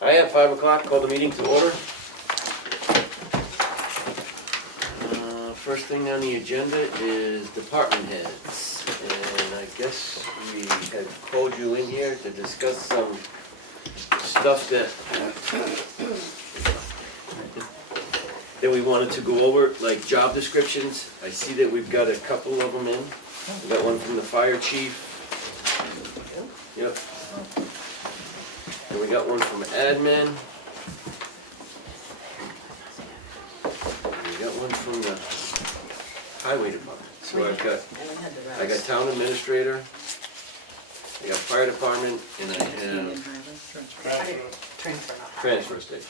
I have 5 o'clock, call the meeting to order. First thing on the agenda is department heads. And I guess we had called you in here to discuss some stuff that we wanted to go over, like job descriptions. I see that we've got a couple of them in. We got one from the fire chief. Yep. And we got one from admin. And we got one from the highway department. So I got town administrator, I got fire department, and I have transfer station.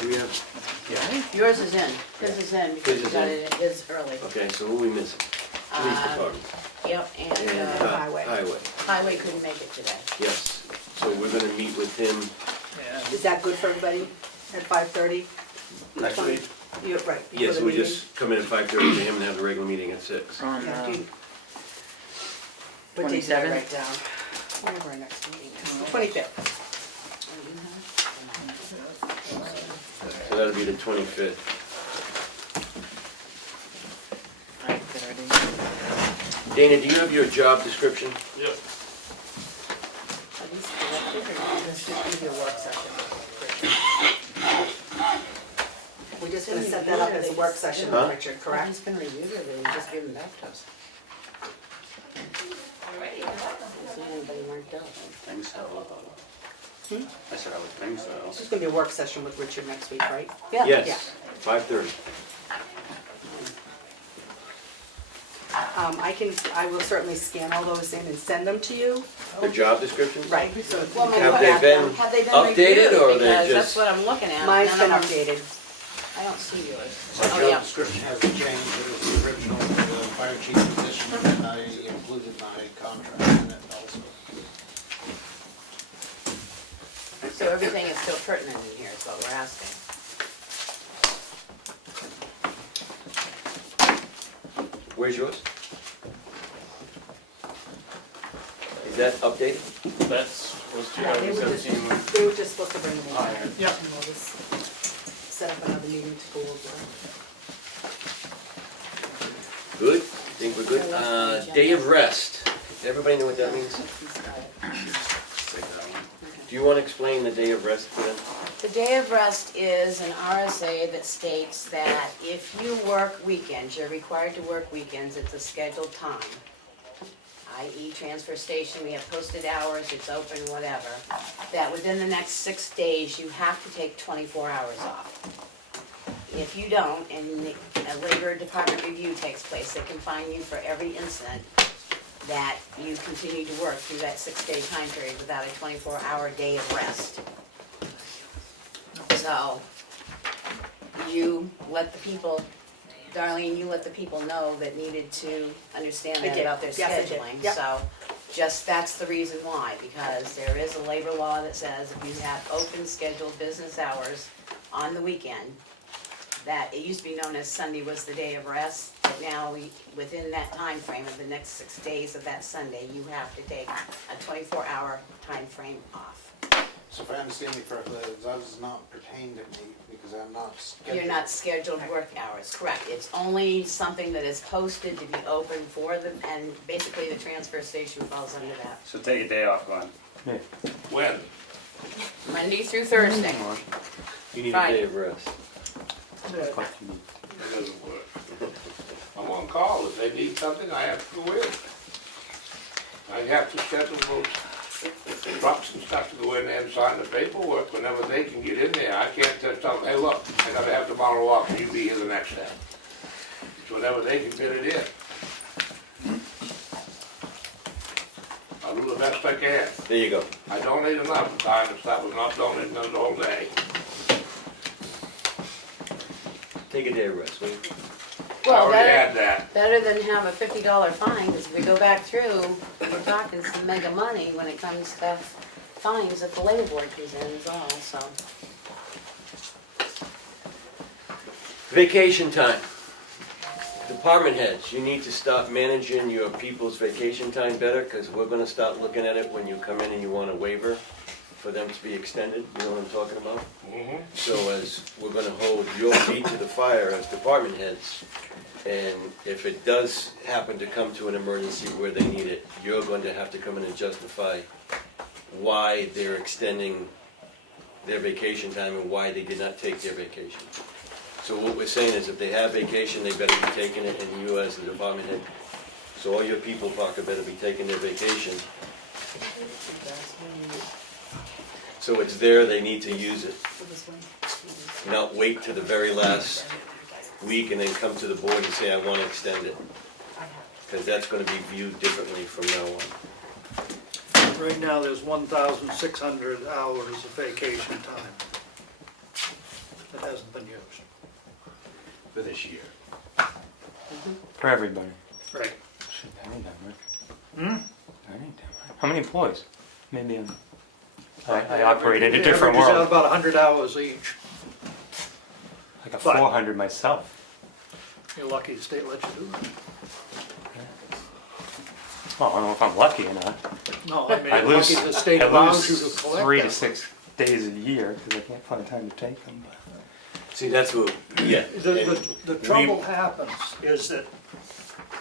Do we have? Yours is in, his is in, because you got it in his early. Okay, so who are we missing? Police department. Yep, and Highway. highway couldn't make it today. Yes, so we're gonna meet with him. Is that good for everybody at 5:30? Next week? You're right. before Yes, the we meeting? just come in at 5:30 to him and have the regular meeting at 6. Yeah, do you- What date did I write down? Whenever our next meeting is. 25th. So that'll be the 25th. Dana, do you have your job description? Yep. Are these collective or is this just gonna be a work session? We're just gonna set that up as a work session with Huh? Richard, correct? He's been reviewed, or did he just give him laptops? Is anybody marked out? I think so. Hmm? I said I would think so. It's just gonna be a work session with Richard next week, right? Yeah. Yes, 5:30. I will certainly scan all those in and send them to you. The job description? Right, so Well, my Have question- they been have they been updated, reviewed? or they're Because just- that's what I'm looking at. mine's None been of them- updated. I don't see yours. My Oh, job yeah. description hasn't changed, it was the original fire chief position, and I included my contract in it also. So everything is still pertinent in here, is what we're asking. Where's yours? Is that updated? That's, was Yeah, they were just supposed to bring them in. Higher. Yep. And we'll just set up another meeting to go over. Good, think we're good. Day of rest. Everybody know what that means? Do you want to explain the day of rest to them? The day of rest is an RSA that states that if you work weekends, you're required to work weekends, it's a scheduled time. i.e. transfer station, we have posted hours, it's open, whatever. That within the next 6 days, you have to take 24 hours off. If you don't, and a labor department review takes place, they can fine you for every incident that you continue to work through that 6-day time period without a 24-hour day of rest. So, you let the people, Darlene, you let the people know that needed to understand I that did. about their Yes, I did. scheduling. Yep. So, just, that's the reason why, because there is a labor law that says if you have open scheduled business hours on the weekend, that it used to be known as Sunday was the day of rest, but now within that time frame of the next 6 days of that Sunday, you have to take a 24-hour time frame off. So if I understand you correctly, that does not pertain to me, because I'm not scheduled. You're not scheduled work hours, correct. It's only something that is posted to be open for them, and basically the transfer station falls under that. So take a day off, Glenn. When? Monday through Thursday. You need a Friday. day of rest. It doesn't work. I'm on call, if they need something, I have to go in. I have to schedule those trucks and stuff to go in there and sign the paperwork whenever they can get in there. I can't just tell them, hey, look, I gotta have tomorrow off, you be here the next day. It's whenever they can fit it in. I'll do the best I can. There you go. I don't need enough time and stuff, I'm not donating them the whole day. Take a day of rest, will you? I Well, already better, had that. better than have a $50 fine, because if we go back through, we're talking some mega money when it comes to fines if the labor board comes in is all, so. Vacation time. Department heads, you need to start managing your people's vacation time better, because we're gonna start looking at it when you come in and you want a waiver for them to be extended, you know what I'm talking about? Mm-hmm. So as we're gonna hold your feet to the fire as department heads, and if it does happen to come to an emergency where they need it, you're going to have to come in and justify why they're extending their vacation time and why they did not take their vacation. So what we're saying is if they have vacation, they better be taking it, and you as the department head, so all your people, Parker, better be taking their vacation. So it's there, they need to use it. Not wait to the very last week and then come to the board and say, I want to extend it. Because that's going to be viewed differently from now on. Right now, there's 1,600 hours of vacation time that hasn't been used. For this year. For everybody. Right. Shit, that ain't that much. Hmm? That ain't that much. How many employees? Maybe I operate in a It different averages out world. about 100 hours each. I got but- 400 myself. You're lucky the state lets you do that. Well, I don't know if I'm lucky or not. No, I mean, I you're lose, lucky the state I allows you lose to collect 3 that. to 6 days a year because I can't find time to take them. But See, that's what, yeah. The trouble happens is that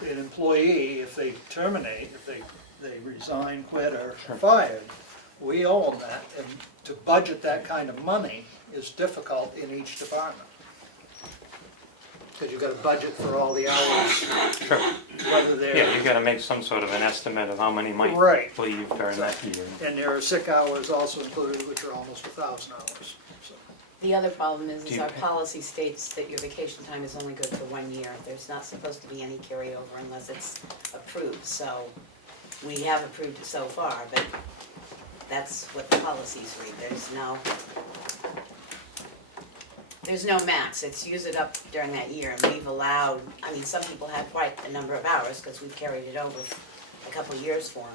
an employee, if they terminate, if they resign, quit, or are fired, we owe them that, and to budget that kind of money is difficult in each department. Because you've got to budget for all the hours, sure. whether they're. Yeah, you got to make some sort of an estimate of how many might Right. leave during that year. And there are sick hours also included, which are almost 1,000 hours. So, The other problem is Do you our pay- policy states that your vacation time is only good for 1 year. There's not supposed to be any carryover unless it's approved, so we have approved it so far, but that's what the policies read. There's no max, it's use it up during that year, and we've allowed, I mean, some people have quite a number of hours, because we've carried it over a couple of years for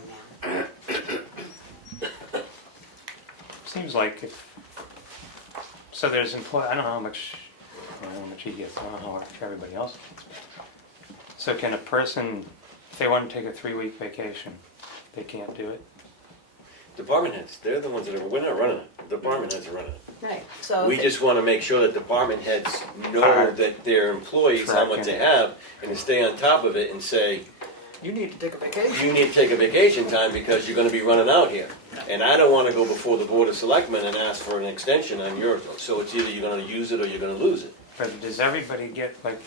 them now. Seems like if, so there's I don't know how much he gets, I don't know how much everybody else gets. So can a person, if they want to take a 3-week vacation, they can't do it? Department heads, they're the ones that are, we're not running it, department heads are running it. Right, so. We if it- just want to make sure that department heads know Are that their employees, how much they have, and to stay on top of it and say, you need to take a vacation. you need to take a vacation time because you're gonna be running out here. And I don't wanna go before the Board of Selectmen and ask for an extension on yours, so it's either you're gonna use it or you're gonna lose it. But does everybody get like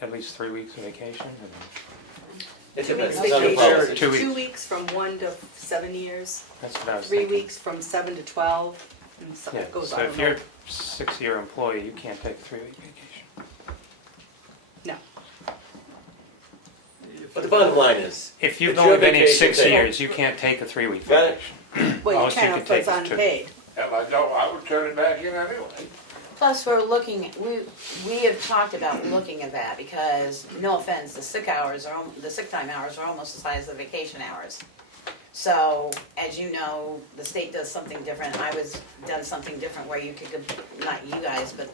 at least 3 weeks of vacation? It 2 weeks depends, it's on the vacation, policy. 2 weeks. 2 weeks from 1 to 7 years, That's what I was 3 thinking. weeks from 7 to 12, and so Yeah, it goes so on. if you're a 6-year employee, you can't take a 3-week vacation. No, But the bottom line is, If you've It's only your been here vacation, 6 take it. years, you can't take a 3-week Got it. vacation. well, you Most you can can if it's take is 2. unpaid. Hell, I would turn it back in anyway. Plus, we're looking, we have talked about looking at that, because, no offense, the sick time hours are almost the size of the vacation hours. So, as you know, the state does something different, done something different where you could, not you guys, but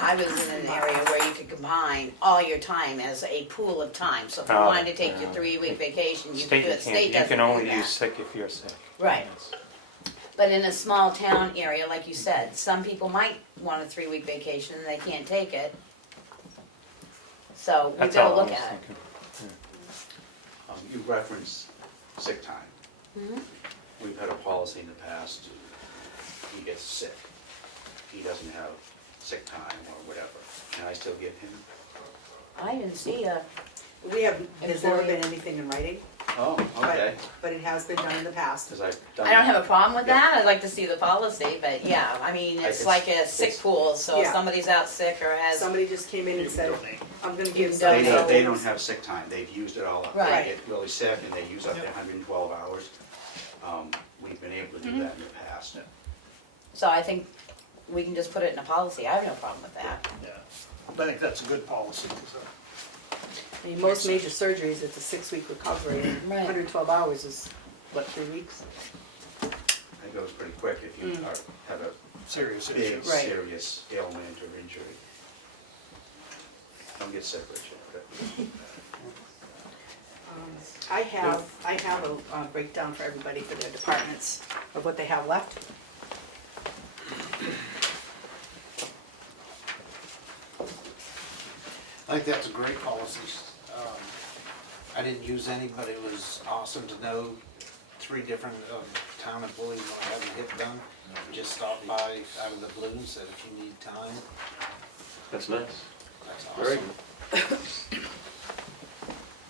I was in an area where you could combine all your time as a pool of time. So if you Oh, wanted to take your yeah. 3-week vacation, you could State do you it, can't, state you doesn't can do only that. use sick if you're sick. Right. Yes. But in a small town area, like you said, some people might want a 3-week vacation and they can't take it. So we That's better all I look was at it. thinking. You reference sick time. Mhm. We've had a policy in the past, he gets sick. He doesn't have sick time or whatever. Can I still give him? I didn't see a, There's never been anything in writing, Oh, okay. but it has been done in the past. Because I've done. I don't have a that. problem with Yeah. that, I'd like to see the policy, but yeah, I mean, it's like a sick pool, so if Yeah. somebody's out sick or has, Somebody just came in you and can said, donate. I'm gonna You give can so donate. They don't have sick time, they've used it all up. Right. They get really sick and they use up their 112 hours. We've been able to do that in the past. so I think we can just put it in a policy, I have no problem with that. Yeah, I think that's a good policy. So. I mean, most major surgeries, it's a 6-week recovery, and Right. 112 hours is, what, 3 weeks? It goes pretty quick if you have a Serious big, issues. Right. serious ailment or injury. Don't get sick, Richard. I have a breakdown for everybody for their departments of what they have left. I think that's a great policy. I didn't use any, but it was awesome to know 3 different town employees when I had a hit done. Just stopped by out of the blue and said, if you need time, That's nice. that's Very awesome.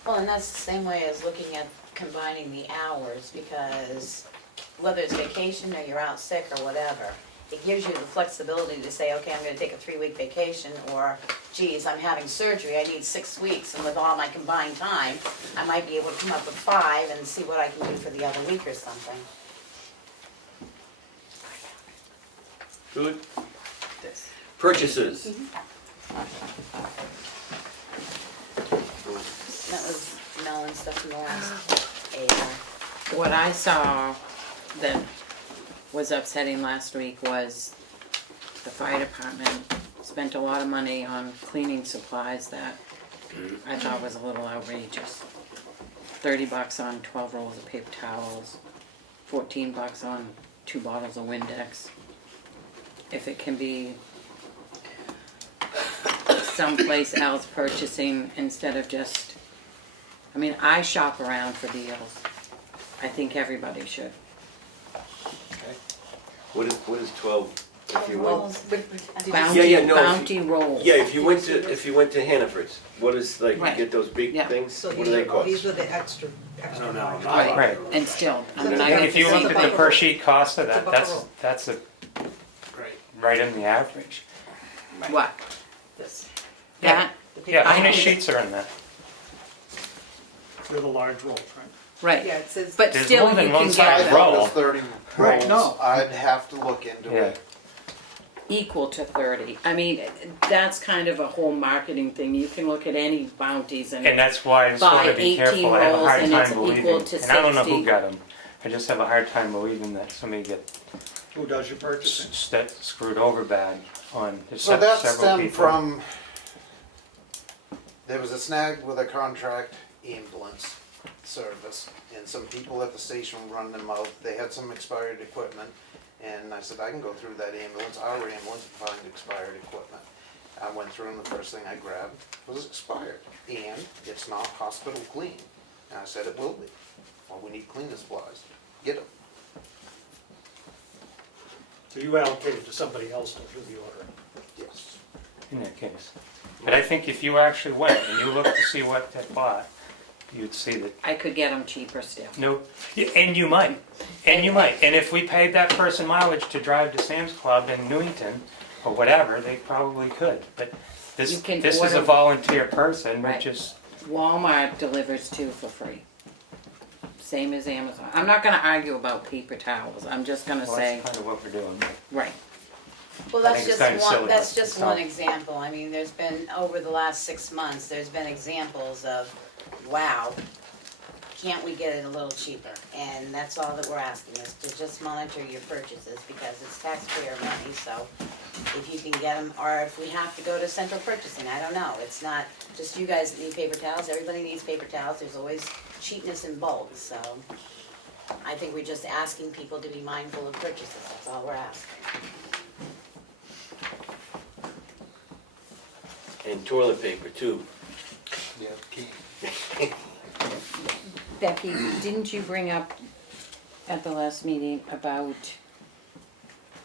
Well, and that's the same way as looking at combining the hours, because whether it's vacation or you're out sick or whatever, it gives you the flexibility to say, okay, I'm gonna take a 3-week vacation, or geez, I'm having surgery, I need 6 weeks, and with all my combined time, I might be able to come up with 5 and see what I can do for the other week or something. Good. This. Purchases. That was Melon stuff from the last AR. What I saw that was upsetting last week was the fire department spent a lot of money on cleaning supplies that I thought was a little outrageous. $30 on 12 rolls of paper towels, $14 on 2 bottles of Windex. If it can be someplace else purchasing instead of just, I mean, I shop around for deals. I think everybody should. What is 12? If you went, Bounty, Yeah, no, if bounty rolls. yeah, if you went to Hannaford's, what is, like, you Right. get those big Yeah. things, So what do they cost? these are the extra No, no, large. no. Right, Right. and still, I mean, I I think got if you the looked same at the thing. per sheet cost of It's a that, buckle. that's Great. right in the average. What? This. That, Yeah, how I many think- sheets are in that? They're the large rolls, right? right, Yeah, it says. but There's still more than you one can size get roll. them Out of 30 Right, rolls, no. I'd have to look into Yeah. it. equal to 30. I mean, that's kind of a whole marketing thing. You can look at any bounties and And that's why I just Buy wanna be 18 careful, I have a rolls hard and time it's equal believing, to and I don't know 60. who got them. I just have a hard time believing that somebody Who does your purchasing? screwed over bad on, there's So that several stemmed people. from, there was a snag with a contract ambulance service, and some people at the station were running them out. They had some expired equipment, and I said, I can go through that ambulance, our ambulance, and find expired equipment. I went through, and the first thing I grabbed was expired, and it's not hospital clean. And I said, it will be. Well, we need cleaning supplies. Get them. So you allocated to somebody else to do the order? Yes. In that case. But I think if you actually went and you looked to see what they bought, you'd see that, I could get them cheaper still. no, and you might, and if we paid that person mileage to drive to Sam's Club in Newington, or whatever, they probably could, but You this can is order- a volunteer person, Right. which is, Walmart delivers too for free. Same as Amazon. I'm not gonna argue about paper towels. I'm just gonna well, say, that's kind of what we're doing. right. Well, I that's think it's just kinda one, silly, that's but just it's one all- example. I mean, there's been, over the last 6 months, there's been examples of, wow, can't we get it a little cheaper? And that's all that we're asking, is to just monitor your purchases, because it's taxpayer money, so if you can get them, or if we have to go to central purchasing, I don't know. It's not just you guys need paper towels, everybody needs paper towels, there's always cheapness in bulk, so I think we're just asking people to be mindful of purchases, that's all we're asking. And toilet paper too. Yeah, key. Becky, didn't you bring up at the last meeting about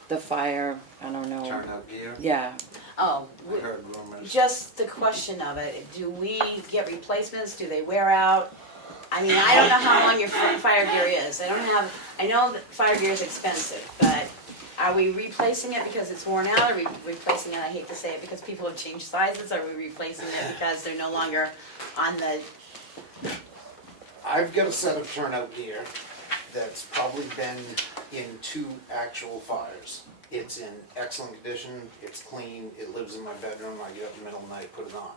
the fire, I don't know. Turnout gear. Yeah, Oh, I heard rumors. just the question of it, do we get replacements, do they wear out? I mean, I don't know how long your fire gear is, I know that fire gear is expensive, but are we replacing it because it's worn out, are we replacing it, I hate to say it, because people have changed sizes, are we replacing it because they're no longer on the, I've got a set of turnout gear that's probably been in 2 actual fires. It's in excellent condition, it's clean, it lives in my bedroom, I get up in the middle of the night, put it on.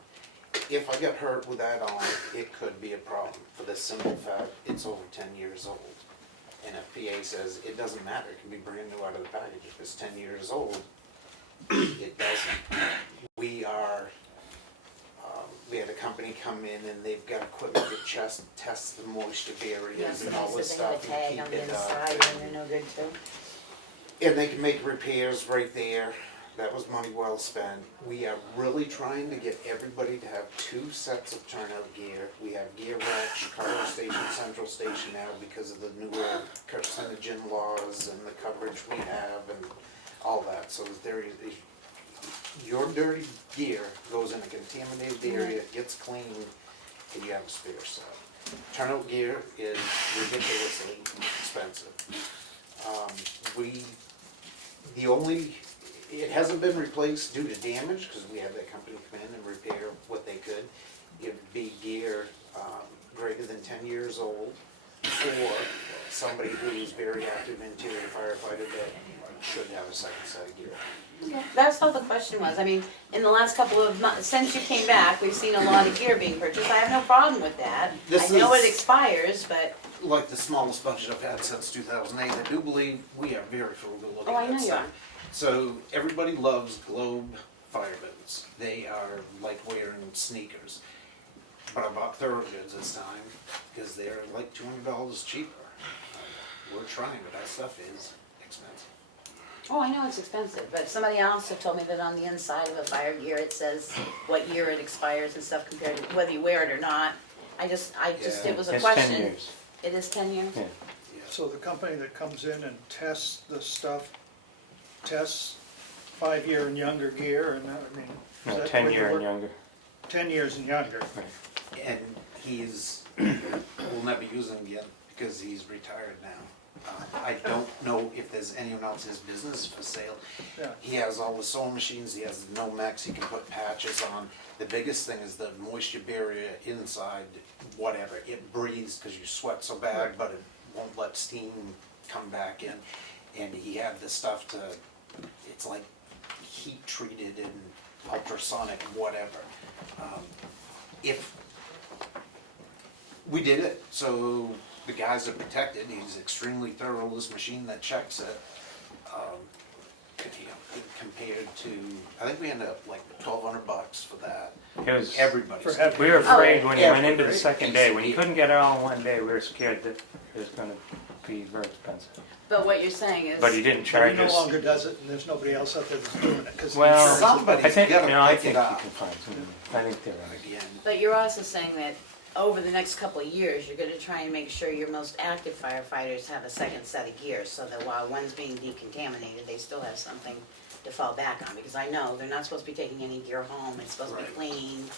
If I get hurt with that on, it could be a problem, for the simple fact, it's over 10 years old. And if PA says, it doesn't matter, it can be brand new out of the package, if it's 10 years old, it doesn't. We had a company come in and they've got equipment that tests the moisture barriers yes, and the all ones this that they have a stuff. tag and on keep the it inside, and they're no good too. and they can make repairs right there. that was money well spent. We are really trying to get everybody to have 2 sets of turnout gear. We have gear rack, cargo station, central station now because of the newer carcinogen laws and the coverage we have and all that. So there is, your dirty gear goes in a contaminated area, gets cleaned, and you have a spare set. Turnout gear is ridiculously expensive. It hasn't been replaced due to damage, because we had that company come in and repair what they could. It'd be gear greater than 10 years old, or somebody who's very active interior firefighter that should have a second set of gear. Okay, that's how the question was. I mean, in the last couple of months, since you came back, we've seen a lot of gear being purchased. I have no problem with that. This I know is- it expires, but, Like the smallest budget I've had since 2008, I do believe we are very frugal looking Oh, I at know you stuff. are. So everybody loves Globe fire boots. They are like wearing sneakers. But I bought Thorogoods this time because they're like $200 cheaper. We're trying, but that stuff is expensive. oh, I know it's expensive, but somebody else had told me that on the inside of a fire gear, it says what year it expires and stuff compared to whether you wear it or not. I just, Yeah. it was a It's question. 10 years. It is 10 years? Yeah. So the company that comes in and tests the stuff, tests 5-year and younger gear, and that, I mean. is No, that 10 the way year they and work? younger. 10 years and younger. And we'll never use him again because he's retired now. I don't know if there's anyone else's business for sale. Yeah. He has all the sewing machines, he has the Nomex, he can put patches on. The biggest thing is the moisture barrier inside, whatever. It breathes because you sweat so bad, Right. but it won't let steam come back in. And he had the stuff to, it's like heat treated and ultrasonic, whatever. If we did it, so the guys are protected, he's extremely thorough, this machine that checks it, compared to, I think we ended up like $1,200 for that. It was, Everybody's. For having- we were afraid when you went into the Every second piece day, of when you gear. couldn't get it all in one day, we were scared that it was gonna be very expensive. But what you're saying is. But he didn't But he charge no us. longer does it, and there's nobody else out there that's doing it, because Well, insurance is Somebody's I think, gotta I pick think it you up. can find somebody. I think they're right. Again, But you're also saying that over the next couple of years, you're gonna try and make sure your most active firefighters have a second set of gear, so that while one's being decontaminated, they still have something to fall back on, because I know they're not supposed to be taking any gear home, it's supposed to be Right. clean,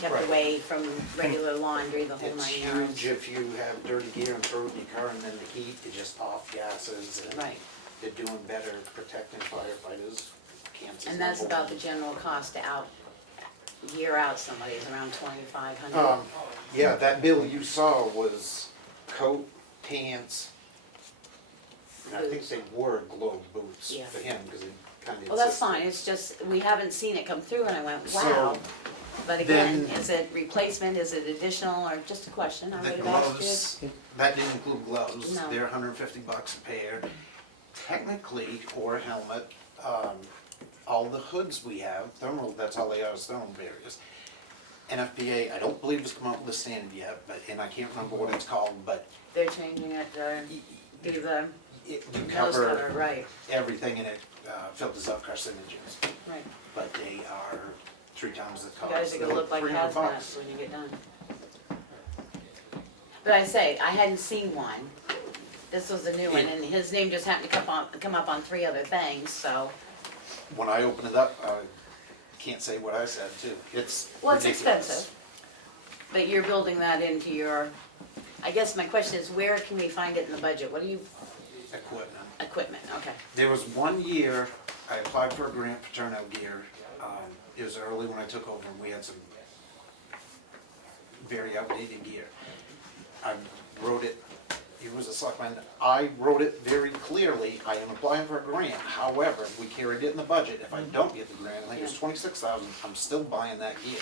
kept Right. away from regular laundry, the whole it's 9 yards. huge if you have dirty gear and throw it in your car and then the heat, it just off gases and Right, they're doing better protecting firefighters. Cancer's and that's number about the one. general cost to year out somebody, is around 2,500. Yeah, that bill you saw was coat, pants, and I think Boots. they were Globe boots Yeah. for him, because he kind of Well, that's fine, it's just, we haven't seen it come through, and I went, wow. So, But again, then- is it replacement, is it additional, or just a question, I the would have asked gloves, you. that didn't include gloves, No. they're $150 a pair. Technically, or a helmet, all the hoods we have, thermal, that's all they are, is thermal barriers. NFPA, I don't believe has come out with a standard yet, but, and I can't remember what it's called, but They're changing it, do the you nose cover cover, right, everything and it filters out carcinogens. right. But they are 3 times the You cost. guys are gonna look like $300. hazmats when you get done. But I say, I hadn't seen one, this was a new one, and his name just happened to come up on 3 other things, so. When I open it up, I can't say what I said too. It's Well, it's ridiculous. expensive, but you're building that into your, I guess my question is, where can we find it in the budget? What do you, Equipment. okay. There was one year, I applied for a grant for turnout gear. It was early when I took over and we had some very outdated gear. I wrote it, it was a selectman, I wrote it very clearly, I am applying for a grant. However, we carried it in the budget, if I don't get the grant, I think it's Yeah. 26,000, I'm still buying that gear.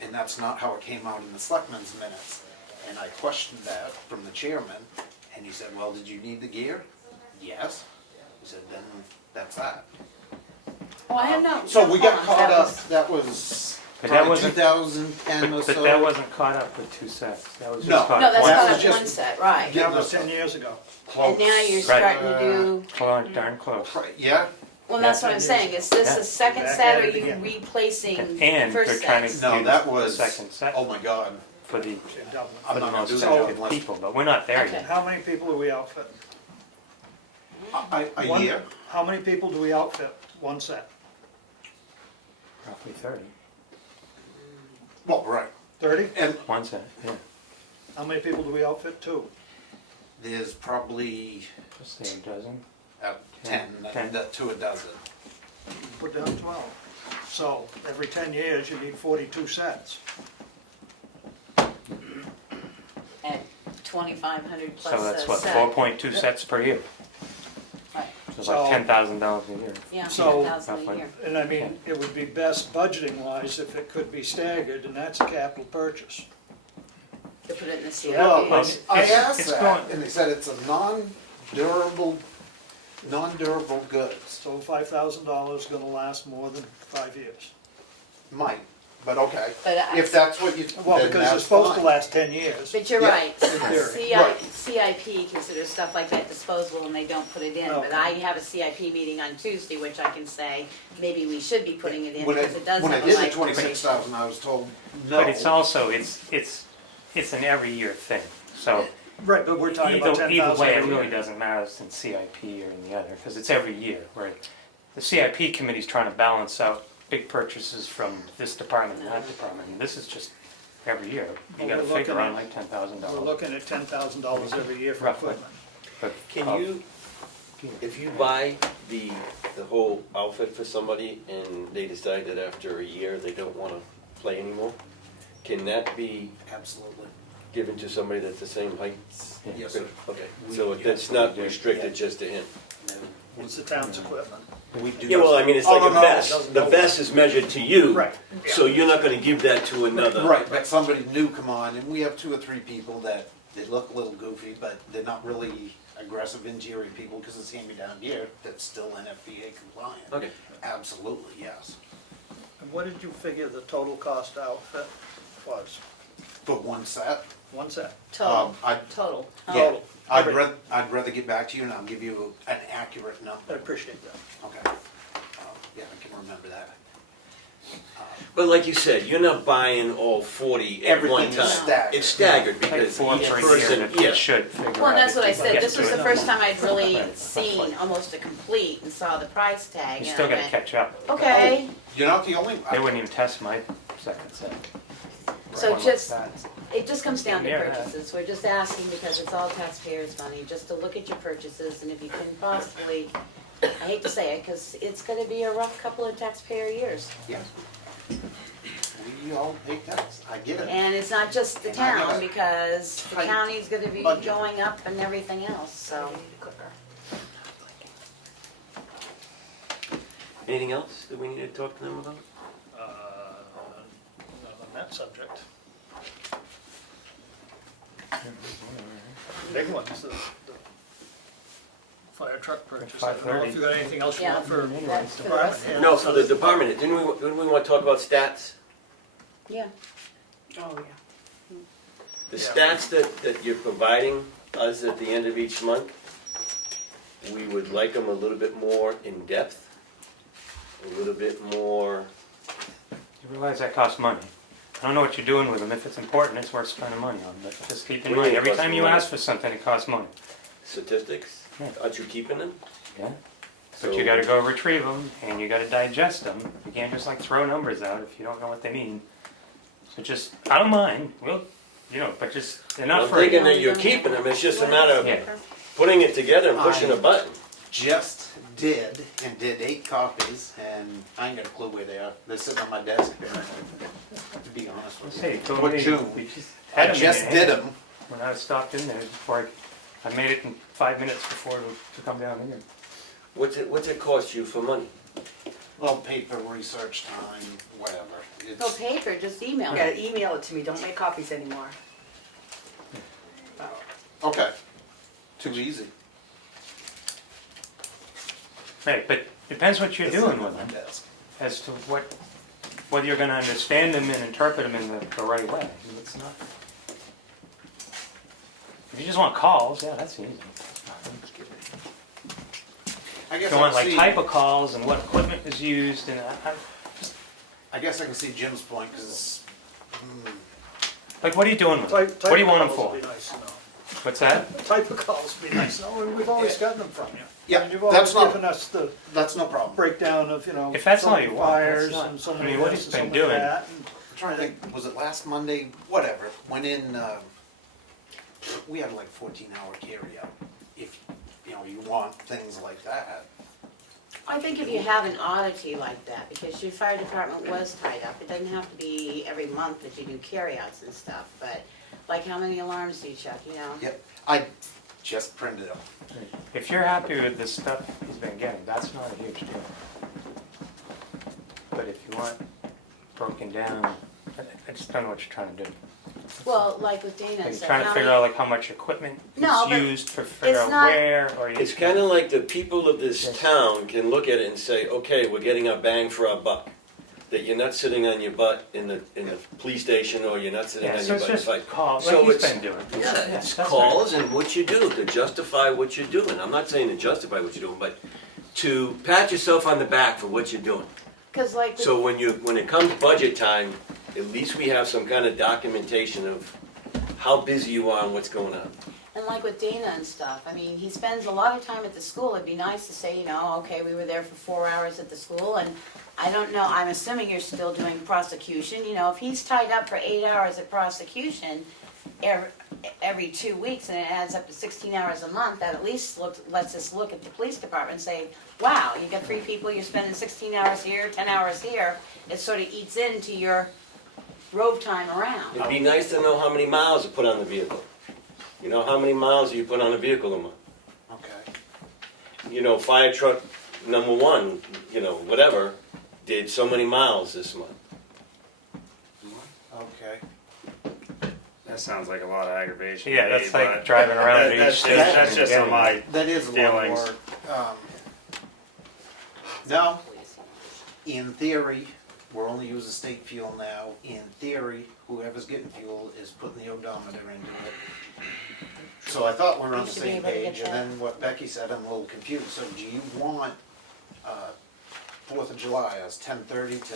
And that's not how it came out in the selectmen's minutes. And I questioned that from the chairman, and he said, well, did you need the gear? Yes. He said, then that's that. Oh, I have no. So no we got qualms. caught That up, was- that was But that Probably wasn't, 2010 or but so. that wasn't caught up with two sets, that was No. just caught No, up that's one That not was a just- one set, right. Yeah, That was 10 years ago. And now you're starting to do, Close, darn close. Right, yeah, well, that's what I'm saying, is this Yeah. a second Back set, at or are it you again. replacing And the they're first trying to sets? no, use that the was, second set oh my God, for the, In Dublin. I'm for the not gonna most do that sensitive unless, people, but we're not there Okay. yet. How many people do we outfit? a One- year? How many people do we outfit? One set? Roughly 30, Well, right, 30? and one set, yeah, How many people do we outfit? 2? there's probably just say a dozen. 10, 10. to a dozen. Put down 12. So every 10 years, you need 42 sets. At 2,500 plus So that's a what, set. 4.2 sets per year, Right, so it's So- like $10,000 a year. yeah, So- 10,000 a Roughly. year. And I mean, it would be best budgeting wise if it could be staggered, and that's a capital purchase. To put it in the CIP. Well, It's- I it's- asked it's that, going- and they said it's a non-durable goods. So $5,000 is gonna last more than 5 years. Might, but okay, But if that's what you, Well, then because it's that's supposed to fine. last 10 years. But you're Yeah, right, in theory. Right. CIP considers stuff like that disposable and they don't put it in. But Okay. I have a CIP meeting on Tuesday, which I can say, maybe we should be putting it in When I, because it does when I have a did the life 26,000, I was told, no. But it's also, it's an every year thing, so Right, but we're talking about either 10,000 way, it a year. really doesn't matter since CIP or in the other, because it's every year, right? The CIP committee's trying to balance out big purchases from this department and that department, and this is just every year. You Well, gotta we're figure looking on at- like $10,000. We're looking at $10,000 every year for Roughly. equipment. But, Can you, if you buy the whole outfit for somebody and they decide that after a year they don't wanna play anymore, can that be Absolutely. given to somebody that's the same height? Yes, sir. Okay, so it's not restricted just to him? It's the town's equipment. We do. Yeah, well, I mean, it's Oh, like a no, no, vest. doesn't The go- vest is measured to you. Right. So you're not gonna give that to another. Right, but somebody new come on, and we have 2 or 3 people that, they look a little goofy, but they're not really aggressive interior people, because it's hand-me-down gear that's still NFPA compliant. Okay. Absolutely, yes. And what did you figure the total cost outfit was? But one set, One set? Total, I'd, total. yeah, I'd Everything. rather get back to you and I'll give you an accurate I number. appreciate that. Okay. Yeah, I can remember that. But like you said, you're not buying all 40 at one Everything is time. staggered. It's staggered like because 4 each per year person, that yeah. you should figure out. Well, that's what I if you said, get this to was it. the first time I'd really Right. seen almost a complete and saw the price tag. You and still I gotta went, catch up. Okay, You're not the only, They wouldn't even test my second set. so One like just, that. it just comes down to Yeah. purchases. We're just asking because it's all taxpayers' money, just to look at your purchases and if you can possibly, I hate to say it, because it's gonna be a rough couple of taxpayer years. yeah. We all pay tax, I get it. And it's not just the And I got town, a because the tight county's gonna be budget. going up and everything else, so. Anything else that we need to talk to them about? Not on that subject. Big ones, the fire truck purchase. I don't know if you got anything else you Yeah. want for That's for the department rest of heads. No, for the department, head. Didn't we want to talk about stats? Yeah. Oh, yeah. The Yeah. stats that you're providing us at the end of each month, we would like them a little bit more in depth, a little bit more, You realize that costs money. I don't know what you're doing with them. If it's important, it's worth spending money on, but just keep in What do you mind, mean every costs time you money? ask for something, it costs money. statistics. Yeah. Aren't you keeping them? Yeah. So- But you gotta go retrieve them, and you gotta digest them. You can't just like throw numbers out if you don't know what they mean. So just, I don't mind, we'll, but just, they're not I'm free. thinking that you're keeping them, it's just a matter of Yeah. putting it together and pushing a button. Just did 8 copies, and I ain't got a clue where they are. They're sitting on my desk apparently, to be honest with Say, you. told What me June? we just I had 'em in just your did hand. them. When I stopped in there before, I made it in 5 minutes before to come down here. What's it cost you for money? Well, paper, research time, whatever. No It's, paper, just email Yeah, it. email it to me, don't make copies anymore. okay, too easy. Right, but depends what you're It's doing sitting with on my them, desk. as to what whether you're gonna understand them and interpret them in the right way. I mean, it's not. If you just want calls, yeah, that's easy. I If guess you I want can like see, type of calls and what equipment is used, and I guess I can see Jim's point, because, like, what are you doing with them? Type What do you of want them calls for? would be nice to know. What's that? Type of calls would be nice to know, we've always gotten them from you. Yeah, And you've that's always not- given us the that's no problem. breakdown of, If that's so all many you want, that's fires not- and so I many mean, what this he's and so been many doing- that. and- I'm trying to think, was it last Monday, whatever, went in, we had like 14-hour carryout. If, you want things like that. I think if you have an oddity like that, because your fire department was tied up, it doesn't have to be every month that you do carryouts and stuff, but like how many alarms do you check, Yep, I just printed them. If you're happy with the stuff he's been getting, that's not a huge deal. But if you want broken down, I just don't know what you're trying to do. Well, like with Dana Like, you're said, trying to how figure many- out like how much equipment No, is but used for figure it's out not- where, or you. It's kind of like the people of this Yes. town can look at it and say, okay, we're getting our bang for our buck. That you're not sitting on your butt in the police station, or you're not sitting Yeah, on so your it's butt in just fight. calls, So like he's it's- been doing. Yeah, it's that's calls and what you do to justify what you're doing. I'm not saying to justify what you're doing, but to pat yourself on the back for what you're doing. Cause like, So when it comes budget time, at least we have some kind of documentation of how busy you are and what's going on. and like with Dana and stuff, I mean, he spends a lot of time at the school, it'd be nice to say, okay, we were there for 4 hours at the school, and I don't know, I'm assuming you're still doing prosecution, if he's tied up for 8 hours at prosecution every 2 weeks, and it adds up to 16 hours a month, that at least lets us look at the police department and say, wow, you got 3 people, you're spending 16 hours here, 10 hours here, it sort of eats into your rove time around. It'd be nice to know how many miles you put on the vehicle. How many miles do you put on a vehicle a month? Okay. Fire truck number 1, whatever, did so many miles this month. Okay. That sounds like a lot of aggravation. Yeah, to that's me, like but driving around to that's each just, station. that's and just getting on my That is a lot of feelings. work. Now, in theory, we're only using state fuel now. In theory, whoever's getting fuel is putting the odometer into it. So I thought we were on You the should be same able to get page, and that. then what Becky said, I'm a little confused. So do you want 4th of July as 10:30 to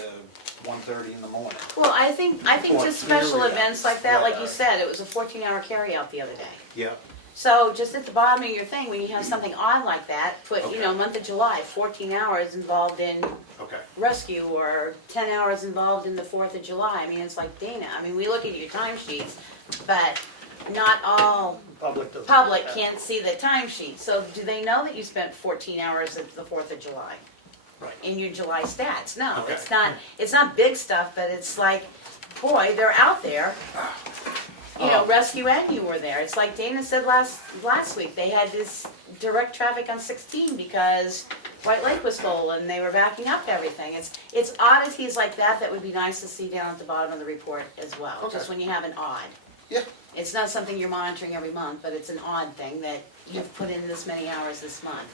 1:30 in the morning? Well, I think Or just special carryouts events like that, like you that said, it was a 14-hour carryout the other day. Yeah. So just at the bottom of your thing, when you have something odd like that, put, Okay. month of July, 14 hours involved in Okay. rescue, or 10 hours involved in the 4th of July. I mean, it's like Dana. I mean, we look at your timesheets, but not all Public doesn't. public have- can't see the timesheet. So do they know that you spent 14 hours at the 4th of July? Right. In your July stats? No, Okay. it's not big stuff, but it's like, boy, they're out there. Rescue and you were there. It's like Dana said last week, they had this direct traffic on 16 because White Lake was full and they were backing up everything. It's oddities like that would be nice to see down at the bottom of the report as well, Okay. just when you have an odd. Yeah. It's not something you're monitoring every month, but it's an odd thing that you've put in this many hours this month.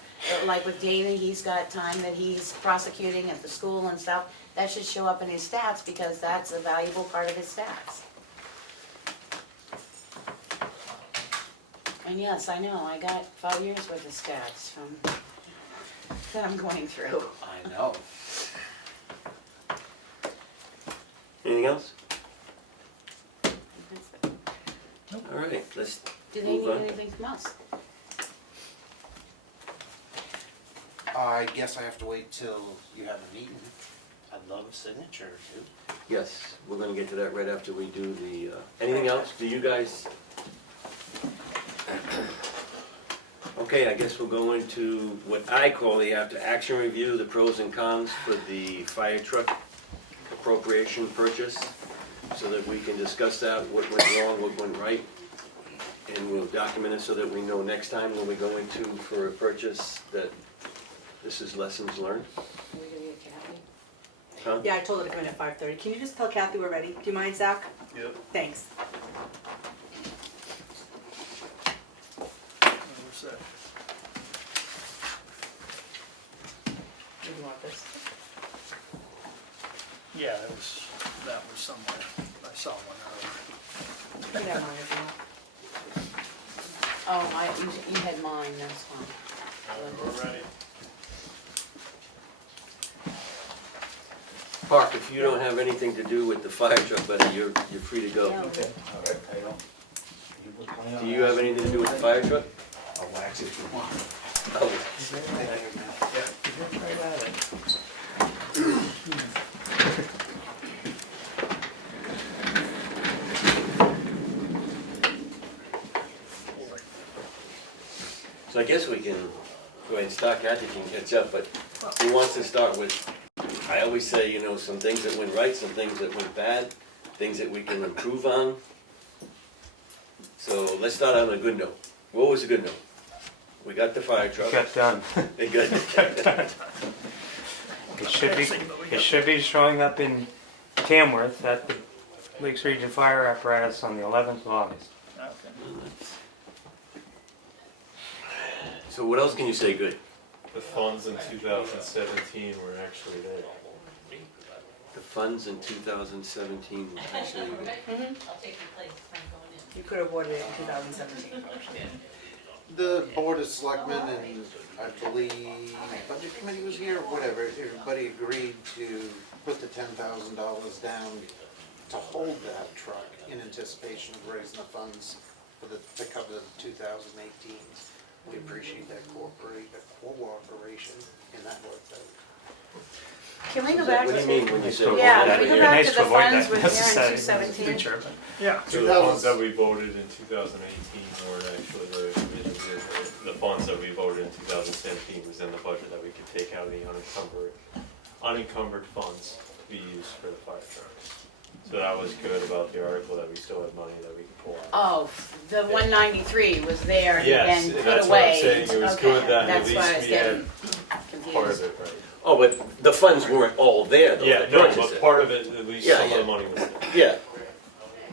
Like with Dana, he's got time that he's prosecuting at the school and stuff. That should show up in his stats because that's a valuable part of his stats. And yes, I know, I got 5 years worth of stats that I'm going through. I know. Anything else? All right, let's Do they move need on. anything from us? I guess I have to wait till you have a meeting. I'd love a signature or two. Yes, we're gonna get to that right after we do the, anything else? Do you guys? Okay, I guess we'll go into what I call the after-action review, the pros and cons for the fire truck appropriation purchase, so that we can discuss that, what went wrong, what went right, and we'll document it so that we know next time when we go into for a purchase that this is lessons learned. Are we gonna get Kathy? Huh? Yeah, I told her to come in at 5:30. Can you just tell Kathy we're ready? Do you mind, Zach? Yep. Thanks. Where's that? Do you want this? Yeah, that was somewhere, I saw one earlier. You can have mine if you want. Oh, you had mine, that's fine. We're ready. Mark, if you don't have anything to do with the fire truck, buddy, you're free to go. Yeah. Okay, all right, I don't. You were planning on Do you have asking- anything to do with the fire truck? I'll wax if you want. Oh, so I guess we can go ahead and start. Kathy can catch up, but who wants to start with? I always say, you know, some things that went right, some things that went bad, things that we can improve on. So let's start on a good note. What was a good note? We got the fire truck. Got done. They got It should be showing up in Tamworth at the Lakes Region Fire Apparatus on the 11th of August. Okay. So what else can you say good? The funds in 2017 were actually there. The funds in 2017 were actually, You could have awarded it in 2017. The Board of Selectmen and I believe Budget Committee was here, whatever, everybody agreed to put the $10,000 down to hold that truck in anticipation of raising the funds for to cover the 2018. We appreciate that cooperation, and that worked out. Can we go back what do you mean to, when you say? yeah, That'd can we be go back nice to to the avoid funds that with here in necessarily in the 217? future, but- Yeah, So the funds that we voted in 2018 weren't actually the funds that we voted in 2017 was in the budget that we could take out of the unencumbered funds to be used for the fire trucks. So that was good about the article, that we still had money that we could pull out. Oh, the 193 was there and Yes, then put that's what I'm away. saying. It was Okay, good that at that's why I least was we had getting part of confused. it, right? Oh, but the funds weren't all there though. Yeah, to no, purchase but it. part of it, at least Yeah, some yeah. of the money was there. Yeah.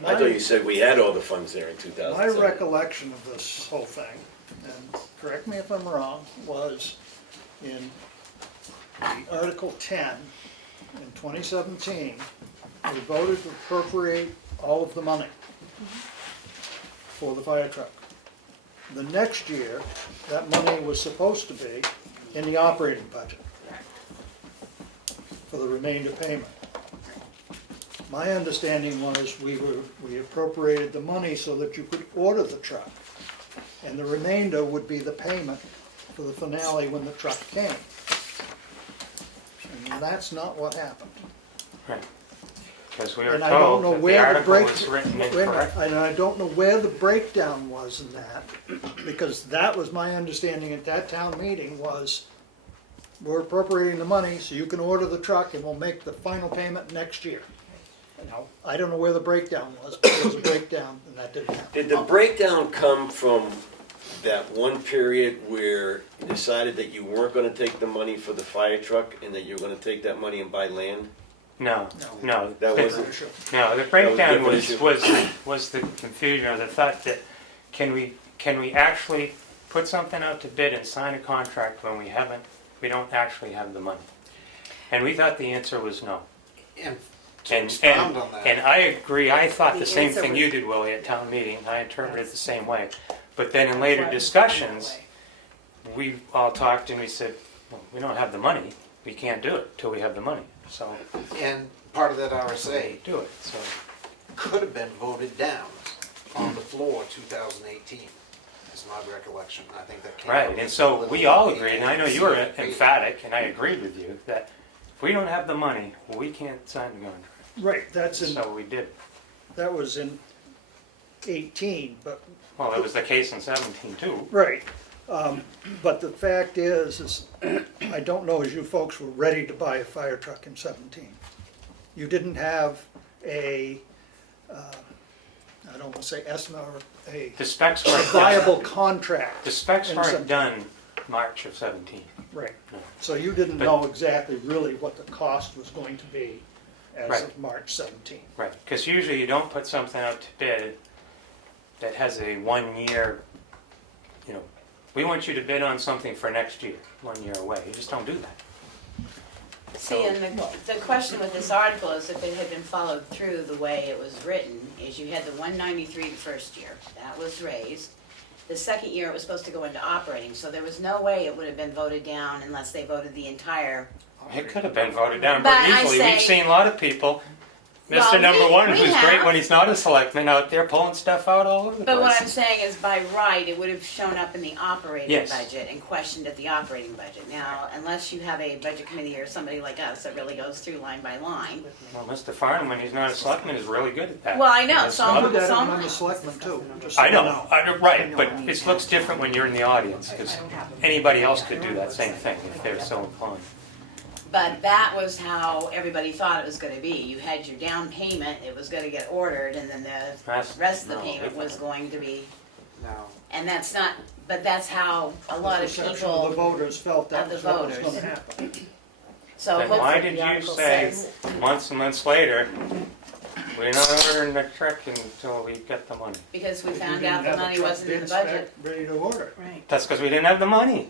I thought you said we had all the funds there in my 2007. recollection of this whole thing, and correct me if I'm wrong, was in the Article 10 in 2017, we voted to appropriate all of the money for the fire truck. The next year, that money was supposed to be in the operating budget for the remainder payment. My understanding was we appropriated the money so that you could order the truck, and the remainder would be the payment for the finale when the truck came. And that's not what happened. Right. Because we were And I don't told know that the where the article break, was written wait a minute, incorrectly. and I don't know where the breakdown was in that, because that was my understanding at that town meeting was, we're appropriating the money so you can order the truck and we'll make the final payment next year. Now, I don't know where the breakdown was, but there was a breakdown and that didn't happen. Did the breakdown come from that one period where you decided that you weren't gonna take the money for the fire truck and that you were gonna take that money and buy land? No, no. That the- wasn't- No, the breakdown different was, issue. was the confusion or the thought that, can we actually put something out to bid and sign a contract when we don't actually have the money? And we thought the answer was no. And to And, expound and, on that. and I agree, I thought the The same answer thing was- you did, Willie, at town meeting, I interpreted it the same way. But then in That's later why- discussions, we all talked and we said, well, we don't have the money, we can't do it till we have the money, so And part of that RSA do it, so. could have been voted down on the floor 2018, is my recollection. I think that came up Right, and so with we a all little agreed, and I know you were CFP. emphatic, and I agreed with you, that if we don't have the money, we can't sign the contract. Right, that's in, So we did. that was in 18, but Well, it was the case in 17 too. right, but the fact is I don't know as you folks were ready to buy a fire truck in 17. You didn't have a, I don't want to say estimate, or a The specs weren't viable done. contract. The specs in weren't 17. done March of 17. Right, No. so you didn't But- know exactly really what the cost was going to be as Right. of March 17. Right, because usually you don't put something out to bid that has a 1 year, you know, we want you to bid on something for next year, 1 year away. You just don't do that. See, and the question with this article is if it had been followed through the way it was written, is you had the 193 the first year, that was raised. The second year it was supposed to go into operating, so there was no way it would have been voted down unless they voted the entire. It could have been voted down But pretty I easily. say- We've seen a lot of people, Well, Mr. Number we- One, we who's have. great when he's not a selectman, out there pulling stuff out all over the But what I'm place. saying is by right, it would have shown up in the operating Yes. budget and questioned at the operating budget. Now, unless you have a budget committee or somebody like us that really goes through line by line. Well, Mr. Farnum, when he's not a selectman, is really good at that. Well, I know, Yes. so I'm I'm, good at it so when I'm I'm, a selectman too, just so I you know, right, but it looks different when you're in the audience, because anybody else could do that same thing if they're so inclined. but that was how everybody thought it was gonna be. You had your down payment, it was gonna get ordered, and then the rest of the payment was going to be, No. and that's not, but that's how a lot of perception of the people, voters felt that of the was what was voters. gonna happen. so Then why hopefully did the you article say says. months and months later, we're not ordering the truck until we get the money? Because we If you found didn't out the have a money truck wasn't in the bid spec budget. Ready to order. Right. That's because we didn't have the money.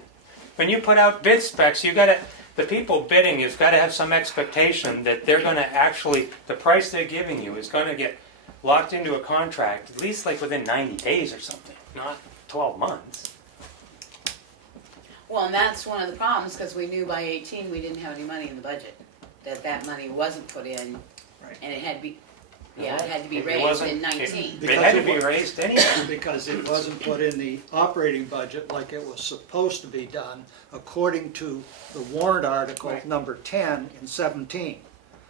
When you put out bid specs, you gotta, the people bidding has gotta have some expectation that they're gonna actually, the price they're giving you is gonna get locked into a contract, at least like within 90 days or something, not 12 months. Well, and that's one of the problems, because we knew by 18 we didn't have any money in the budget, that money wasn't put in, Right. and it had to be, yeah, it had to be It raised wasn't- in 19. It had to be raised anyway. Because it wasn't put in the operating budget like it was supposed to be done, according to the warrant article Right. number 10 in 17.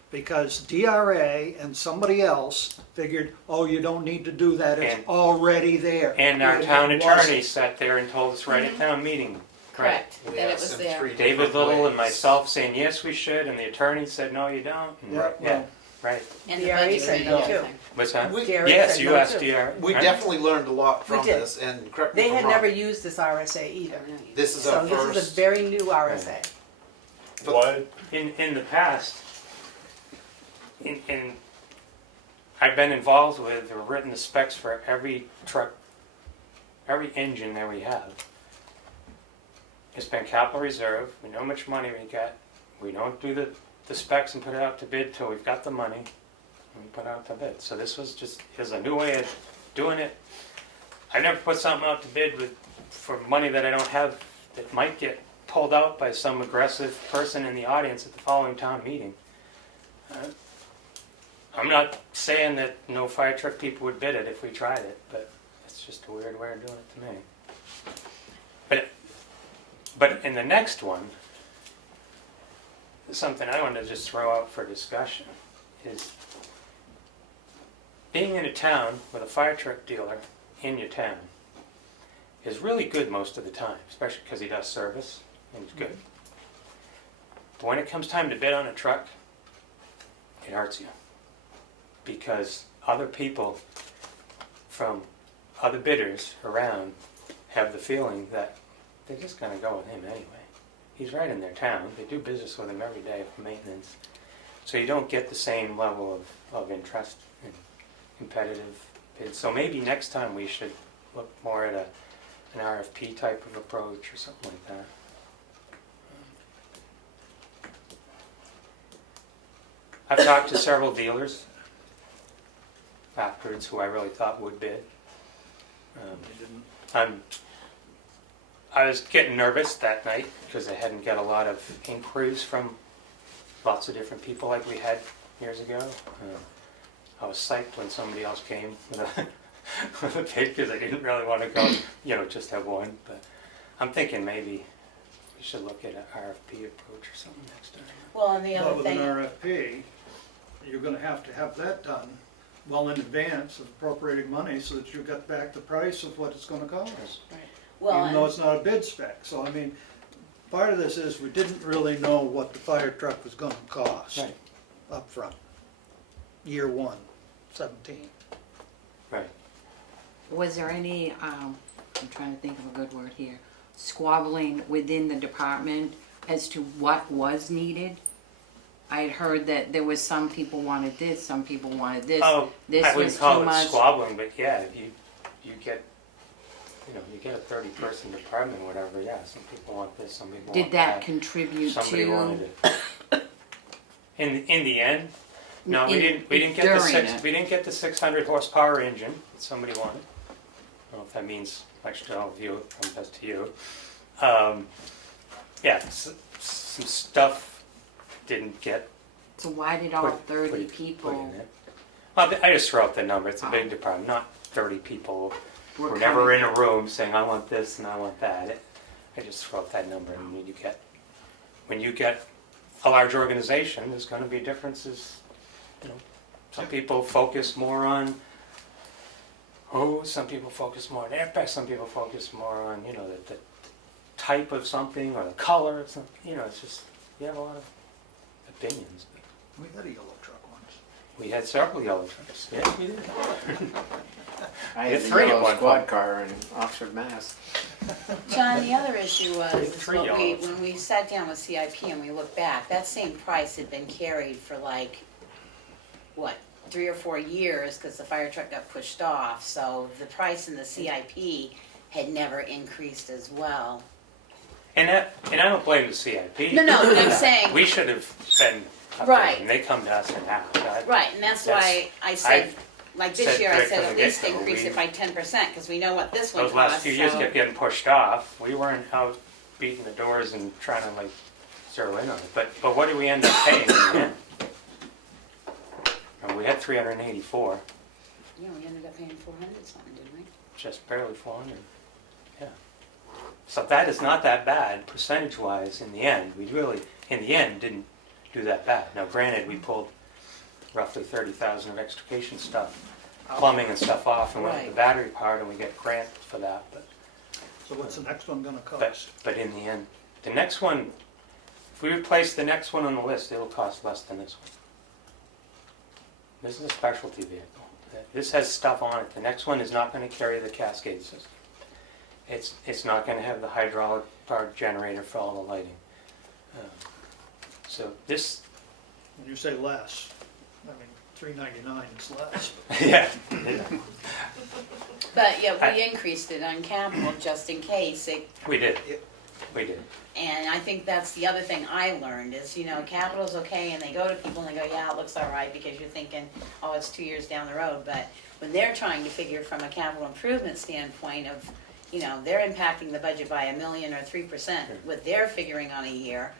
Because DRA and somebody else figured, oh, you don't need to do that, it's And- already there. And our It town wasn't. attorney sat there and told us right at town meeting. Correct, We that it asked was them there. 3 David different Little and ways. myself saying, yes, we should, and the attorney said, no, you don't. And- Yeah, well, right. And the DRA budget said and no, everything. too. What's that? We- DRA Yes, said you no, asked too. DR. We right? definitely learned a lot We from did. this, and correct me They if had I'm never wrong. used this RSA either. This is So our this is a first. very new RSA. Why, In the past, I've been involved with or written the specs for every truck, every engine that we have. It's been capital reserve, we know how much money we got, we don't do the specs and put it out to bid till we've got the money, and we put it out to bid. So this was just, is a new way of doing it. I never put something out to bid for money that I don't have, that might get pulled out by some aggressive person in the audience at the following town meeting. I'm not saying that no fire truck people would bid it if we tried it, but it's just a weird way of doing it to me. But in the next one, something I wanted to just throw out for discussion is being in a town with a fire truck dealer in your town is really good most of the time, especially because he does service and he's good. But when it comes time to bid on a truck, it hurts you. Because other people from other bidders around have the feeling that they're just gonna go with him anyway. He's right in their town, they do business with him every day for maintenance. So you don't get the same level of interest in competitive bids. So maybe next time we should look more at an RFP type of approach or something like that. I've talked to several dealers afterwards who I really thought would bid. I was getting nervous that night because I hadn't got a lot of inquiries from lots of different people like we had years ago. I was psyched when somebody else came with a bid because I didn't really want to go, just have one. But I'm thinking maybe we should look at an RFP approach or something next time. Well, and the But other with an thing, RFP, you're gonna have to have that done well in advance of appropriating money so that you've got back the price of what it's gonna cost. well, Even though and- it's not a bid spec, so I mean, part of this is we didn't really know what the fire truck was gonna cost Right. up front. Year 1, 17. Right. Was there any, I'm trying to think of a good word here, squabbling within the department as to what was needed? I had heard that there was some people wanted this, some people wanted this. Oh, This I was wouldn't too call it much. squabbling, but yeah, you get, you get a 30-person department, whatever, yeah, some people want this, some people want that. Did that contribute Somebody to wanted it. In the end, no, we In- didn't get the during it. we didn't get the 600 horsepower engine that somebody wanted. I don't know if that means much to all of you, I'm just to you. Yeah, some stuff didn't get So why did all put 30 in people it. Well, I just throw out the number, it's a big department, not 30 people were were never coming? in a room saying, I want this and I want that. I just throw out that number, and when you get a large organization, there's gonna be differences, you know. Some people focus more on some people focus more on airbags, some people focus more on, you know, the type of something or the color of something, you know, it's just, you have a lot of opinions. We had a yellow truck once. We had several yellow trucks, yes, we did. I Yeah, had a three at yellow one squad point. car in Oxford, Mass. John, the other issue was, is Three what yellows. when we sat down with CIP and we looked back, that same price had been carried for like, what, 3 or 4 years, because the fire truck got pushed off, so the price in the CIP had never increased as well. And I don't blame the CIP. No, but I'm saying- We should have been up there, Right. and they come to us and ask. Right, and that's why I said, like this said year, I right said from at the least get-go, increase we- it by 10%, because we know what this one Those costs, last few years so- kept getting pushed off. We weren't out beating the doors and trying to like zero in on it. But what did we end up paying in the end? We had 384, Yeah, we ended up paying 400 something, didn't we? just barely 400. Yeah. So that is not that bad percentage-wise in the end. We really, in the end, didn't do that bad. Now granted, we pulled roughly 30,000 of extrication stuff, plumbing and stuff off, and went with the Right. battery part, and we get grant for that. So what's the next one gonna cost? But in the end, the next one, if we replace the next one on the list, it'll cost less than this one. This is a specialty vehicle. This has stuff on it. The next one is not going to carry the cascade system. It's not going to have the hydraulic powered generator for all the lighting. So this, When you say less, I mean, $399 is less. yeah. But yeah, we increased it on capital just in case it, We did. We did. and I think that's the other thing I learned is, you know, capital's okay, and they go to people and they go, yeah, it looks all right, because you're thinking, oh, it's 2 years down the road, but when they're trying to figure from a capital improvement standpoint of, you know, they're impacting the budget by $1 million or 3% what they're figuring on a year,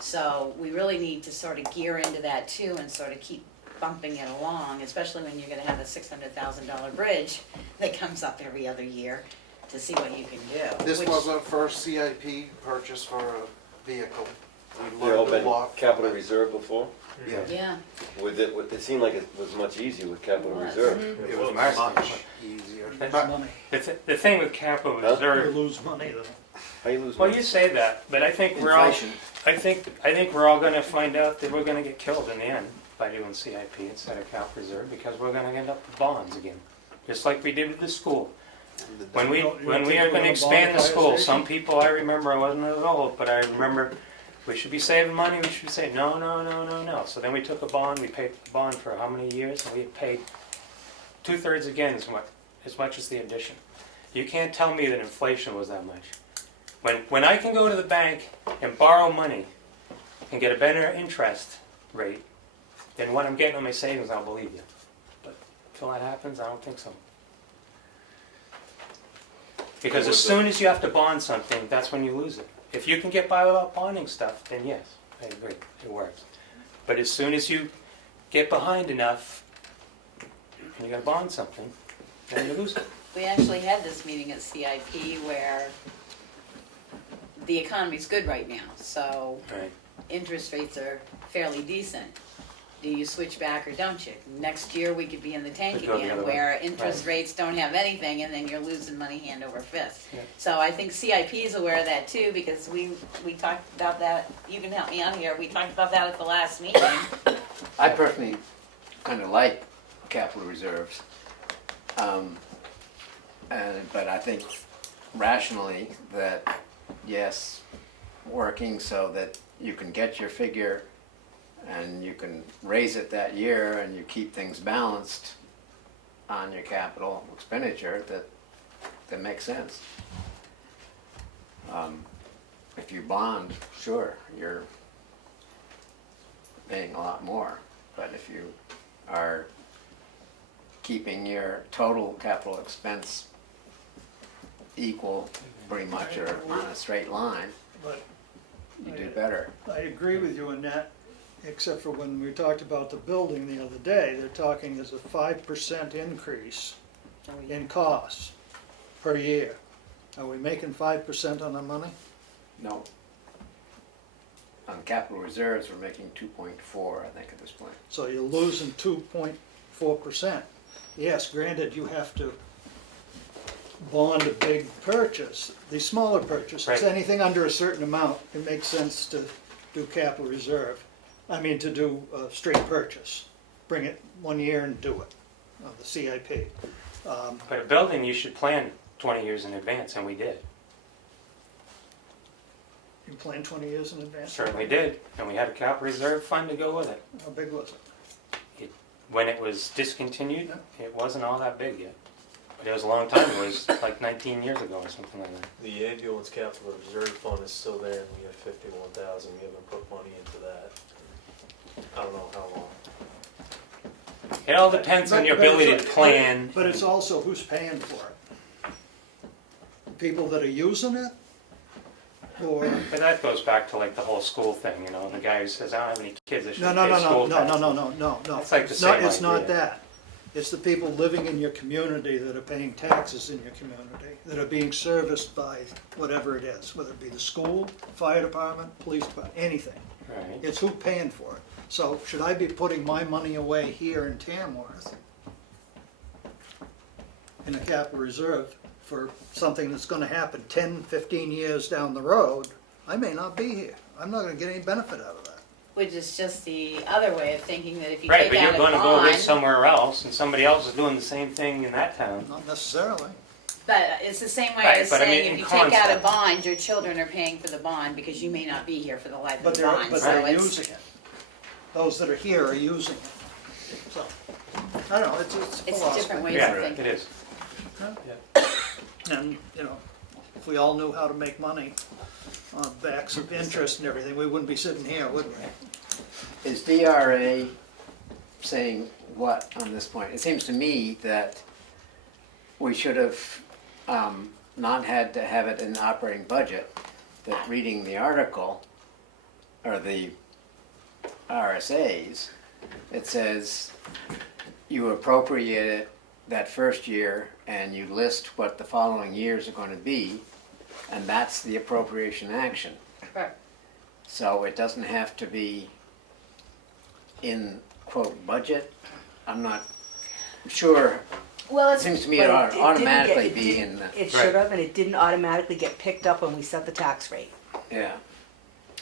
so we really need to sort of gear into that too and sort of keep bumping it along, especially when you're gonna have a $600,000 bridge that comes up every other year to see what you can do. This which- was our first CIP purchase for a vehicle. We They all learned a been lot. from capital it. reserve before? Yeah, Yeah. It seemed like it was much easier with capital It was. reserve. it was Nice. much easier. That's- But Money, The thing with capital Huh? you reserve, lose money though. How you lose well, money? you say that, but I think we're all, Inflation. I think we're all going to find out that we're going to get killed in the end by doing CIP instead of cap reserve, because we're going to end up with bonds again, just like we did with the school. When we You don't think are we're going gonna to expand the bond school, fire some station? people, I remember, I wasn't as old, but I remember we should be saving money, we should be saving, no. So then we took a bond, we paid the bond for how many years, and we paid 2/3 again as much as the addition. You can't tell me that inflation was that much. When I can go to the bank and borrow money and get a better interest rate than what I'm getting on my savings, I'll believe you. But until that happens, I don't think so. Because as soon as you have to bond something, that's when you lose it. If you can get by without bonding stuff, then yes, I agree, it works. But as soon as you get behind enough and you gotta bond something, then you lose it. We actually had this meeting at CIP where the economy's good right now, so Right. interest rates are fairly decent. Do you switch back or don't you? Next year, we could be in the tank Could go the again, other way. where interest Right. rates don't have anything, and then you're losing money hand over fist. Yeah. So I think CIP is aware of that too, because we talked about that, you can help me out here, we talked about that at the last meeting. I personally kind of like capital reserves. But I think rationally that, yes, working so that you can get your figure and you can raise it that year and you keep things balanced on your capital expenditure, that makes sense. If you bond, sure, paying a lot more. But if you are keeping your total capital expense equal pretty much or on a straight line, But you do better. I agree with you in that, except for when we talked about the building the other day, they're talking there's a 5% increase in costs per year. Are we making 5% on the money? No. On capital reserves, we're making 2.4, I think, at this point. So you're losing 2.4%. Yes, granted, you have to bond a big purchase. The smaller purchases, Right. anything under a certain amount, it makes sense to do capital reserve. I mean, to do a straight purchase. Bring it 1 year and do it, the CIP. But a building, you should plan 20 years in advance, and we did. You plan 20 years in advance? Certainly did, and we had a capital reserve fund to go with it. How big was it? When it was discontinued, Yeah. it wasn't all that big yet. But it was a long time, it was like 19 years ago or something like that. The ambulance capital reserve fund is still there, and we have 51,000, we haven't put money into that. I don't know how long. It all depends on your ability to plan. But it's also who's paying for it? People that are using it? Or? But that goes back to like the whole school thing, you know, the guy who says, I don't have any kids, I No, shouldn't no, pay no, school no, tax. no. It's like the It's not- same It's not idea. that. It's the people living in your community that are paying taxes in your community, that are being serviced by whatever it is, whether it be the school, fire department, police department, anything. Right. It's who's paying for it. So should I be putting my money away here in Tamworth in a capital reserve for something that's gonna happen 10, 15 years down the road? I may not be here. I'm not gonna get any benefit out of that. Which is just the other way of thinking that if you Right, take but you're out a gonna go live bond, somewhere else, and somebody else is doing the same thing in that town. Not necessarily. but it's the same way Right, as but I mean, saying in if you take out a concept. bond, your children are paying for the bond because you may not be here for the life But of the they're, bond. but So they're it's, using it. Those that are here are using it. So, I don't know, it's it's philosophy. different ways Yeah, of it thinking. is. And, you know, if we all knew how to make money on backs of interest and everything, we wouldn't be sitting here, would we? Is DRA saying what on this point? It seems to me that we should have not had to have it in the operating budget, that reading the article, or the RSAs, it says you appropriate it that first year and you list what the following years are going to be, and that's the appropriation action. Correct. So it doesn't have to be in, quote, budget. I'm not sure. Well, It it's, seems to me But it ought it to didn't automatically get- be in the, It should have, and it didn't automatically get picked up when we set the tax rate, yeah.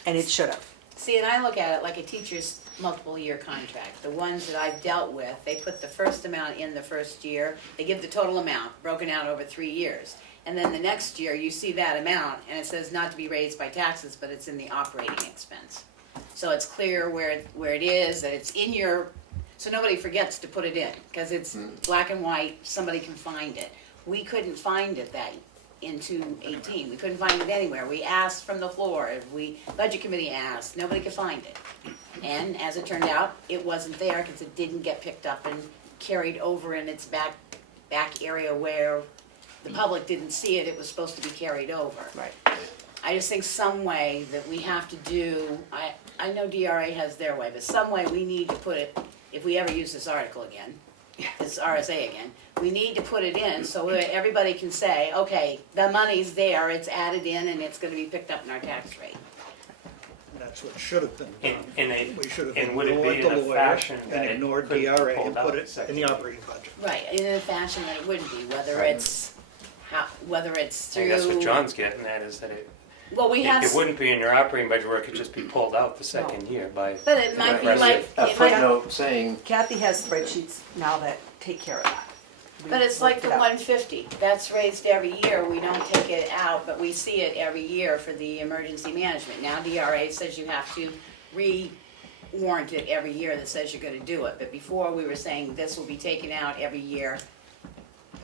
and it should have. see, and I look at it like a teacher's multiple year contract. The ones that I've dealt with, they put the first amount in the first year, they give the total amount, broken out over 3 years. And then the next year, you see that amount, and it says not to be raised by taxes, but it's in the operating expense. So it's clear where it is, that it's in your, so nobody forgets to put it in, because it's black and white, somebody can find it. We couldn't find it in 2018, we couldn't find it anywhere. We asked from the floor, budget committee asked, nobody could find it. And as it turned out, it wasn't there because it didn't get picked up and carried over in its back area where the public didn't see it, it was supposed to be carried over. Right. I just think some way that we have to do, I know DRA has their way, but some way we need to put it, if we ever use this article again, this RSA again, we need to put it in so that everybody can say, okay, the money's there, it's added in and it's gonna be picked up in our tax rate. And that's what should have been done. We should have and would it ignored be the in a lawyer fashion that and it ignored couldn't be DRA pulled and out put the it second in the year? operating budget. Right, in a fashion that it wouldn't be, whether Right. it's, whether it's I through. think that's what John's getting at, is that Well, we have, it wouldn't be in your operating budget where it could just be pulled out the second year by. but it might be Right. like, A it might, footnote saying, Kathy has spreadsheets now that take care of that. We but it's like worked the it out. 150, that's raised every year, we don't take it out, but we see it every year for the emergency management. Now DRA says you have to re-warrant it every year that says you're gonna do it, but before we were saying this will be taken out every year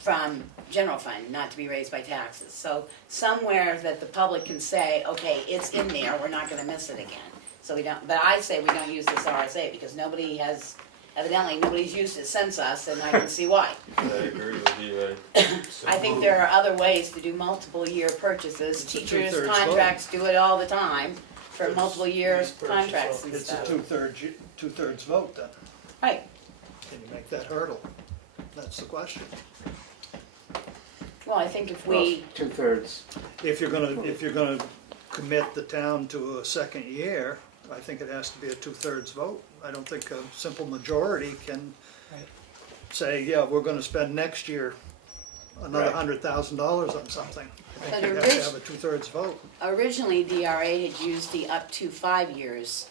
from general fund, not to be raised by taxes. So somewhere that the public can say, okay, it's in there, we're not gonna miss it again. So we don't, but I say we don't use this RSA because evidently nobody's used it since us, and I can see why. I agree with you, I think there are other ways to do multiple year purchases. It's a Teachers' two-thirds vote. contracts do it all the time for multiple year It's contracts and It's a stuff. two-thirds vote then. Right, Can you make that hurdle? That's the question. well, I think if Well, we, 2/3, If you're gonna commit the town to a second year, I think it has to be a two-thirds vote. I don't think a simple majority can say, yeah, we're gonna spend next year another Right. $100,000 on something. I But think you have to have a two-thirds vote. originally DRA had used the up to 5 years,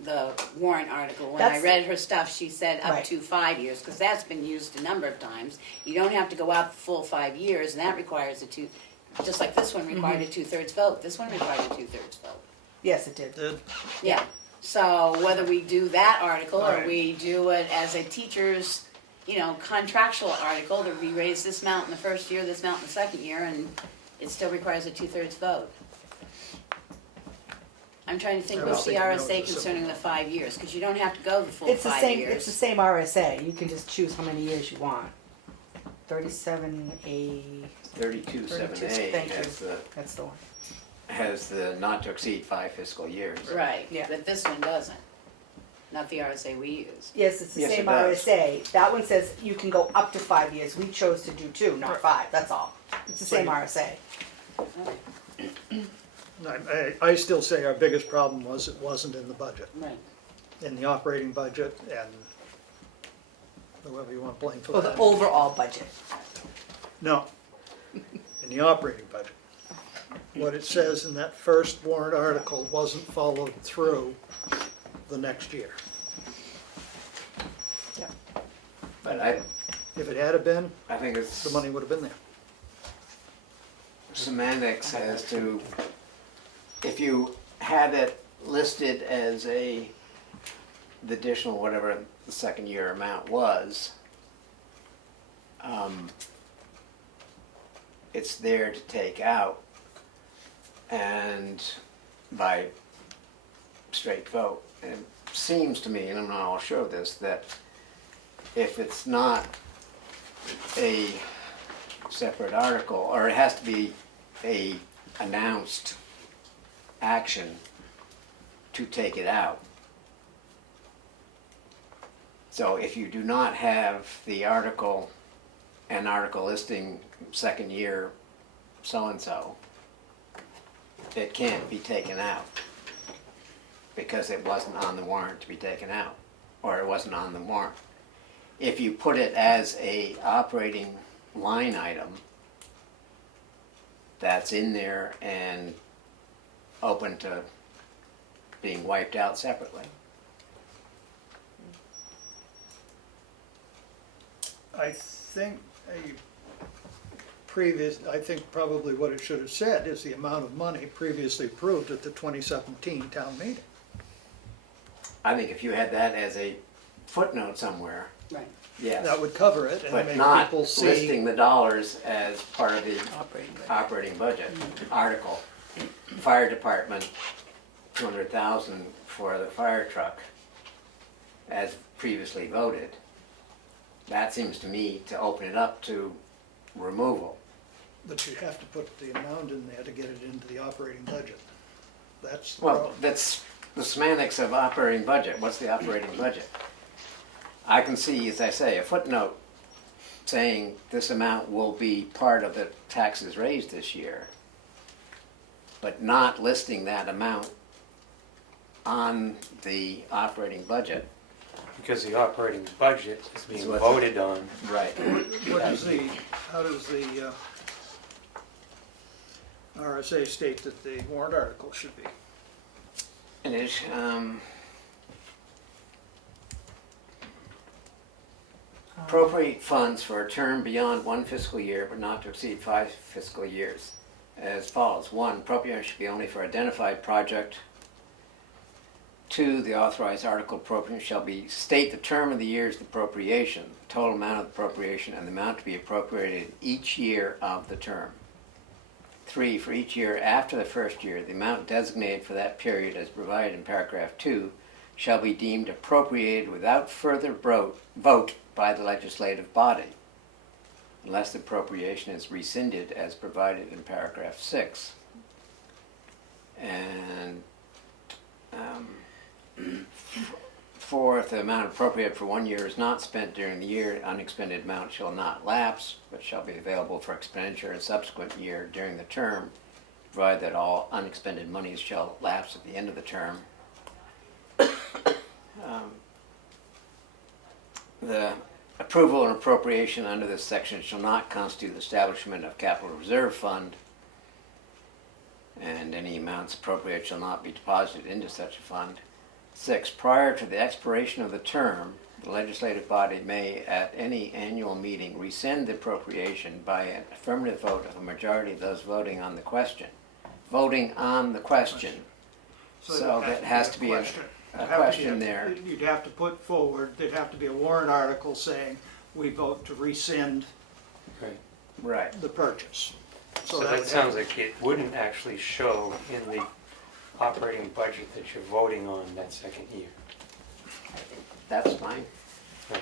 the warrant article. When I That's- read her stuff, she said up Right. to 5 years, because that's been used a number of times. You don't have to go out the full 5 years, and that requires just like this one required a two-thirds vote, this one required a two-thirds vote. Yes, it did. Yeah, so whether we do that article or Right. we do it as a teacher's, contractual article, that we raise this amount in the first year, this amount in the second year, and it still requires a two-thirds vote. I'm trying to think I was what's the thinking that RSA was a concerning the 5 years, because you don't have to go the full It's the 5 same, years. it's the same RSA, you can just choose how many years you want. 37A, 32/7A thank you. has that's the one. not to exceed 5 fiscal years. Right, Yeah. but this one doesn't, not the RSA we use. Yes, it's the Yes, same it does. RSA, that one says you can go up to 5 years, we chose to do 2, not 5, that's all. It's the same RSA. I still say our biggest problem was it wasn't in the budget, Right. in the operating budget, and whoever you want to blame for Well, the that. overall budget. No, in the operating budget. What it says in that first warrant article wasn't followed through the next year. But I If it had been, think it's the money would have been there. semantics as to, if you had it listed as the additional whatever the second year amount was, it's there to take out, and by straight vote. And it seems to me, and I'm not all sure of this, that if it's not a separate article, or it has to be a announced action to take it out. So if you do not have the article, an article listing second year so-and-so, it can't be taken out because it wasn't on the warrant to be taken out, or it wasn't on the warrant. If you put it as a operating line item that's in there and open to being wiped out separately. I think I think probably what it should have said is the amount of money previously approved at the 2017 town meeting. I think if you had that as a footnote somewhere, Right. yes, That would cover it and but make not people see. listing the dollars as part of the Operating budget. operating budget article. Fire department, 200,000 for the fire truck, as previously voted. That seems to me to open it up to removal. But you have to put the amount in there to get it into the operating budget. That's the Well, problem. that's the semantics of operating budget. What's the operating budget? I can see, as I say, a footnote saying this amount will be part of the taxes raised this year, but not listing that amount on the operating budget. Because the operating budget is being Is what- voted on. Right. How does the RSA state that the warrant article should be? And it's, appropriate funds for a term beyond one fiscal year but not to exceed 5 fiscal years as follows. 1, appropriation should be only for identified project. 2, the authorized article appropriation shall be state the term of the year's appropriation, the total amount of appropriation, and the amount to be appropriated each year of the term. 3, for each year after the first year, the amount designated for that period as provided in paragraph 2 shall be deemed appropriated without further vote by the legislative body, unless the appropriation is rescinded as provided in paragraph 6. And 4, if the amount appropriated for 1 year is not spent during the year, unexpended amount shall not lapse, but shall be available for expenditure in subsequent year during the term, provided that all unexpended monies shall lapse at the end of the term. The approval and appropriation under this section shall not constitute the establishment of capital reserve fund, and any amounts appropriated shall not be deposited into such a fund. 6, prior to the expiration of the term, the legislative body may at any annual meeting rescind the appropriation by an affirmative vote of a majority of those voting on the question. Voting on the question. So that has to be a question there. You'd have to put forward, there'd have to be a warrant article saying, we vote to rescind Right. the purchase. So would that have- sounds like it wouldn't actually show in the operating budget that you're voting on that second year. That's fine. No,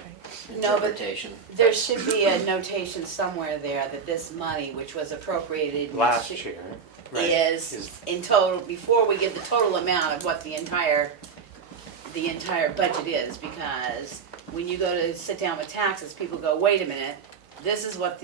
but Interpretation. there should be a notation somewhere there that this money, which was appropriated Last year, right, is in total, before we give the total amount of what the entire budget is, because when you go to sit down with taxes, people go, wait a minute, this is what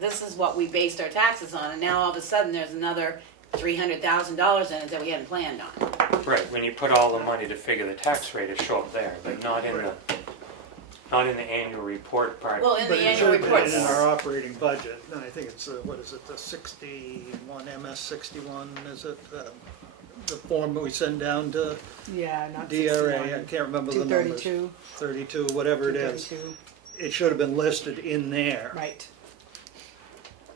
this is what we based our taxes on, and now all of a sudden there's another $300,000 in it that we hadn't planned on. Right, when you put all the money to figure the tax rate, it show up there, but not in the annual report part. Well, in But the it annual should have report. been in our operating budget, and I think it's, what is it, the 61, MS 61, is it? The form that we send down to Yeah, not DRA, 61. I can't remember the numbers. 232. 32, whatever it is. 232. It should have been listed in there. Right.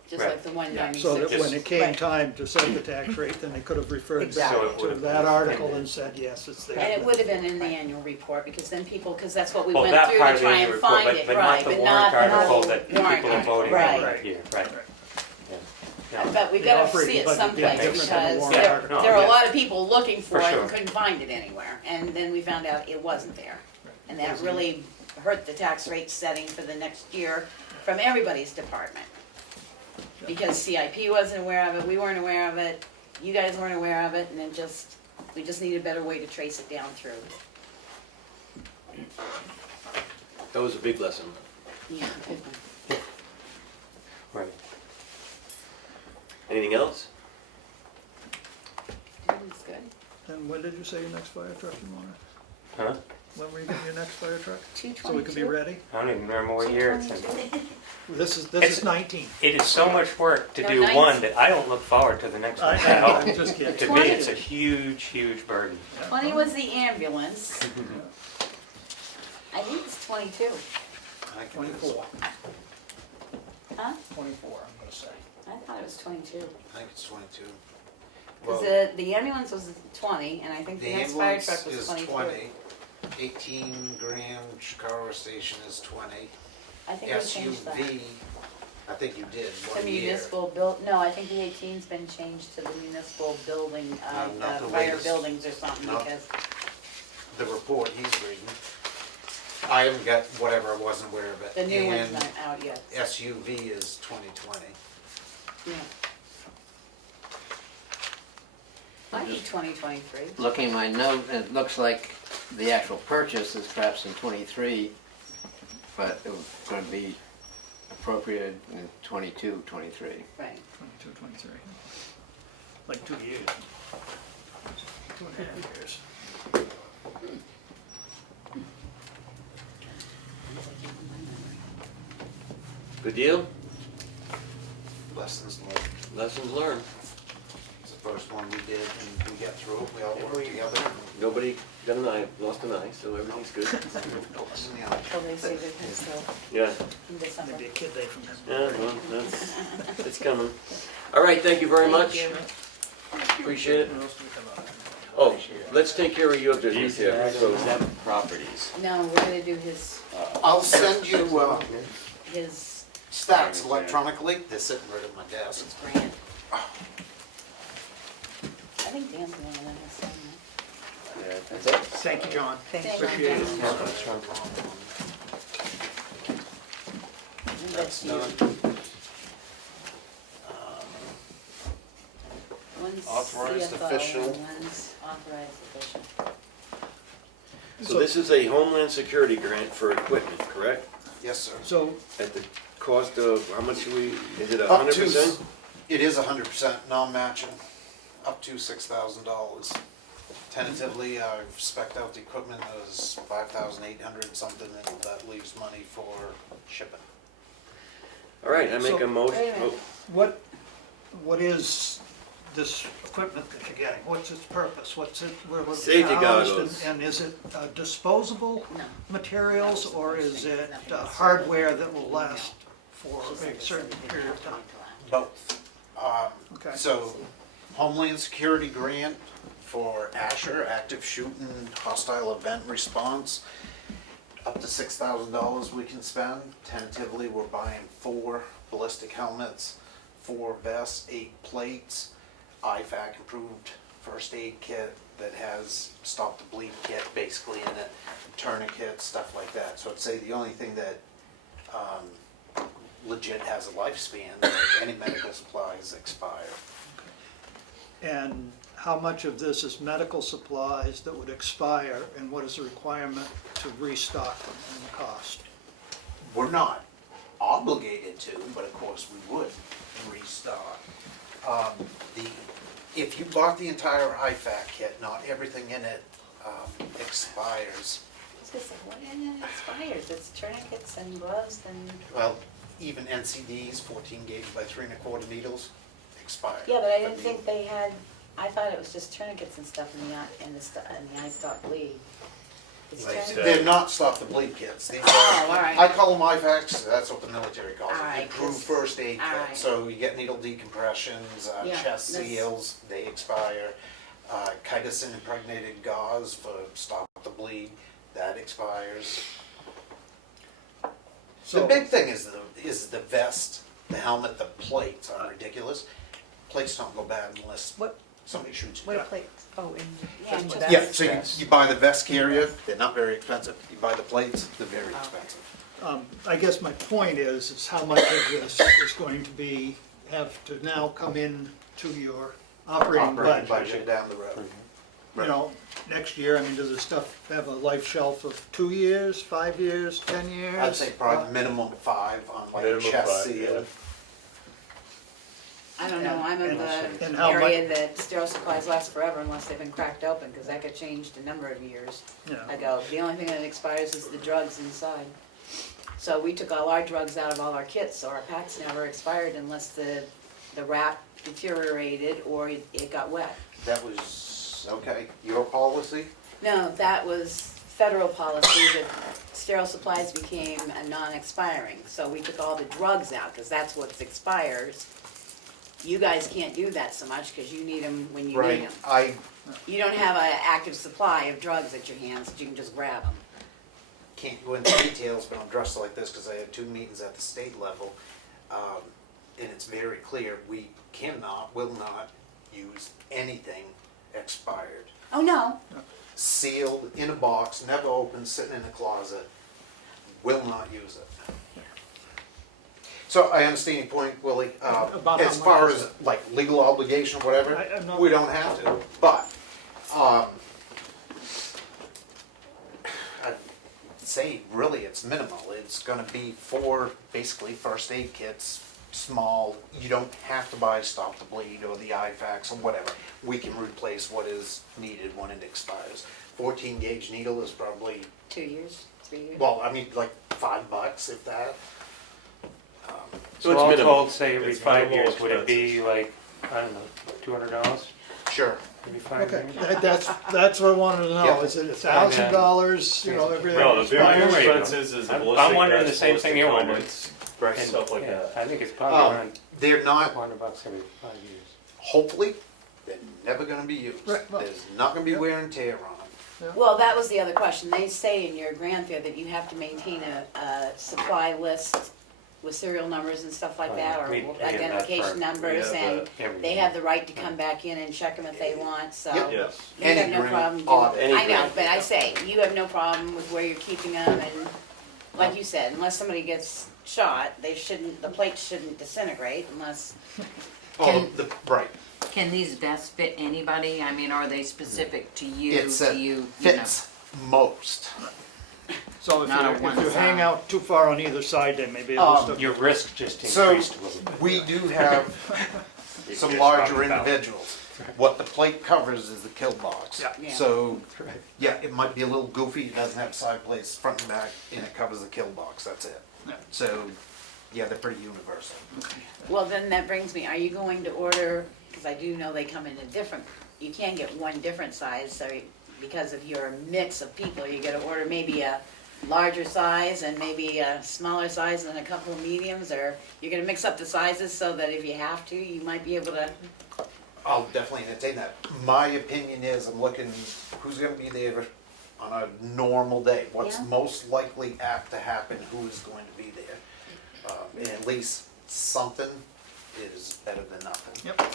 Just Right. like the 196. So that when it came Right. time to set the tax rate, then they could have referred Exactly. So it back to would've that been article in there. and said, yes, it's there. And it would have been in the annual report, because then people, because that's what we Well, went that through part to of the try annual and report, find it, but right, not the but warrant not the article that people warrant are voting article, on right. right here, right. Yeah. Yeah. But we The gotta operating see it budget would be someplace, different than the because warrant there article. there are a Yeah. lot of people looking for For it sure. and couldn't find it anywhere, and then we found out it wasn't there. And that really hurt the tax rate setting for the next year from everybody's department. Because CIP wasn't aware of it, we weren't aware of it, you guys weren't aware of it, and we just need a better way to trace it down through. That was a big lesson. Yeah, good one. Right. Anything else? That's good. And when did you say your next fire truck you wanted? Huh? When were you getting your next fire truck? 222. So we can be ready? I don't even remember what year it's in. This It's- is 19. It is so much work to No, do 19. one that I don't look forward to the next one I at know, all. I'm just kidding. To me, it's a huge, huge burden. 20 was the ambulance. I think it's 22. 24. Huh? 24, I'm gonna say. I thought it was 22. I think it's 22. Because Well, the ambulance was 20, and I think the the next fire ambulance truck was is 22. 20, 18 gram Chicago station is 20. I think we changed that. SUV, I think you did, The 1 year. municipal no, I think the 18's been changed to the municipal building, Not the fire latest. buildings or something, Not- because, The report he's reading. I haven't got whatever, I wasn't aware of it. the new one's And not out yet. SUV is 2020. Yeah. Might be 2023. Looking at my note, it looks like the actual purchase is perhaps in '23, but it was going to be appropriated in '22, '23. Right. 22, 23. Like 2 years. 2.5 years. Good deal? Lessons learned. Lessons learned. It's the first one we did and we got through it, we all worked together. Nobody got an eye, lost an eye, so everything's good. Yeah. Till they say they can still Yeah, in December. Maybe a kid day from him. yeah, well, that's, it's coming. All right, thank you very much. Thank you. Appreciate it. What else do we have on? Oh, let's take care of your business here. So, Properties. No, we're gonna do his I'll send you his stats electronically, they're sitting right at my desk. grant. think Dan's the only one that's saying that. Yeah, that's it. Thank you, John. Thanks, Thank John. you. Appreciate it. That's Sean. That's you. One's Authorized CFO official. and one's authorized official. So this is a Homeland Security grant for equipment, correct? Yes, sir. So, At the cost of, how much is it Up to 100%? It is 100% non-matching, up to $6,000. Tentatively, I've spec'd out the equipment as 5,800 something, and that leaves money for shipping. All right, I make So- a motion. Wait a minute. what is this equipment that you're getting? What's its purpose? What's it, where was it Safety housed? goggles. And is it disposable No. materials, or is it hardware that will last for a certain period of time? Both. Okay. So, Homeland Security grant for Asher, active shooting, hostile event response, up to $6,000 we can spend. Tentatively, we're buying 4 ballistic helmets, 4 vests, 8 plates, IFAC approved first aid kit that has stop the bleed kit basically in it, tourniquets, stuff like that. So I'd say the only thing that legit has a lifespan, like any medical supplies expire. And how much of this is medical supplies that would expire, and what is the requirement to restock them and the cost? We're not obligated to, but of course we would restock. If you bought the entire IFAC kit, not everything in it expires. I was gonna say, what in it expires? It's tourniquets and gloves and, Well, even NCDs, 14 gauge by 3 1/4 needles, expire. yeah, but I didn't think they had, I thought it was just tourniquets and stuff in the eye stop bleed. It's Like tourniquets. that. They're not stop the bleed kits. These Oh, all are, right. I call them IFACs, that's what the military calls All them. right, Improved 'cause- first aid all kit. right. So you get needle decompressions, Yeah, chest that's- seals, they expire. Chitosan impregnated gauze for stop the bleed, that expires. The So, big thing is the vest, the helmet, the plates are ridiculous. Plates don't go bad unless What, somebody shoots you. what are plates? Oh, in. Yeah, just just- Yeah, so Vest. you buy the vest carrier, they're not very expensive. You buy the plates, they're very expensive. I guess my point is how much of this is going to be, have to now come in to your operating Operating budget? budget down the road. You know, next year, I mean, does this stuff have a life shelf of 2 years, 5 years, 10 years? I'd say probably minimum 5 on like a Minimum chest 5, seal. I don't know, I'm in And the how area that sterile supplies last forever unless they've been cracked open, because that got changed a number of years Yeah. ago. The only thing that expires is the drugs inside. So we took all our drugs out of all our kits, so our packs never expired unless the wrap deteriorated or it got wet. That was, okay, your policy? No, that was federal policy that sterile supplies became a non-expiring. So we took all the drugs out, because that's what expires. You guys can't do that so much, because you need them when you need them. You don't have an active supply of drugs at your hands that you can just grab them. Can't go into details, but I'm dressed like this because I had 2 meetings at the state level. And it's very clear, we cannot, will not use anything expired. Oh, no, Sealed, in a box, never opened, sitting in a closet, will not use it. So I understand your point, Willie. About how As far much is as like legal obligation or whatever, I'm not- we don't have to, but, I'd say really it's minimal. It's gonna be 4 basically first aid kits, small. You don't have to buy Stop the Bleed or the IFACs or whatever. We can replace what is needed when it expires. 14 gauge needle is probably, 2 years, 3 years. well, I mean, like $5 if that. So So it's all minimal. told, say every It's 5 minimal years, would it be like, I don't know, $200 Sure. every 5 Okay, years? that's what I wanted to know, Yeah. is it $1,000, you know, everything? No, the is big fine? Right. expenses is the I'm ballistic wondering the vests, same thing ballistic you're wondering. helmets, Right. and stuff like Yeah, that. I think it's probably around They're not, $400 every 5 years. hopefully, they're never gonna be used. Right, well, There's not gonna be yeah. wear and tear on them. Well, that was the other question. They say in your grant there that you have to maintain a supply list with serial numbers and stuff like that, or We get that identification for- numbers, yeah, and everything. they have the right to come back in and check them if they want, so. Yep. Yes. You have Any no grant, problem audit. doing, Any I know, grant. but I say, you have no problem with where you're keeping them, and like you said, unless somebody gets shot, the plates shouldn't disintegrate unless, Oh, right. Can these vests fit anybody? I mean, are they specific to you, It's, to you know? fits most. So if Not a you one hang side. out too far on either side, they may be able to. Your risk just So, increased a little bit. we do have some It's larger probably about- individuals. What the plate covers is the kill box. Yeah. Yeah. So, yeah, it might be a little goofy, it doesn't have side plates, front and back, and it covers the kill box, that's it. Yeah. So, yeah, they're pretty universal. well, then that brings me, are you going to order, because I do know they come in a different, you can get one different size, so because of your mix of people, you gotta order maybe a larger size and maybe a smaller size and a couple of mediums, or you're gonna mix up the sizes so that if you have to, you might be able to, I'll definitely entertain that. My opinion is, I'm looking, who's gonna be there on a normal day? What's Yeah. most likely apt to happen, who is going to be there? And at least something is better than nothing. Yep.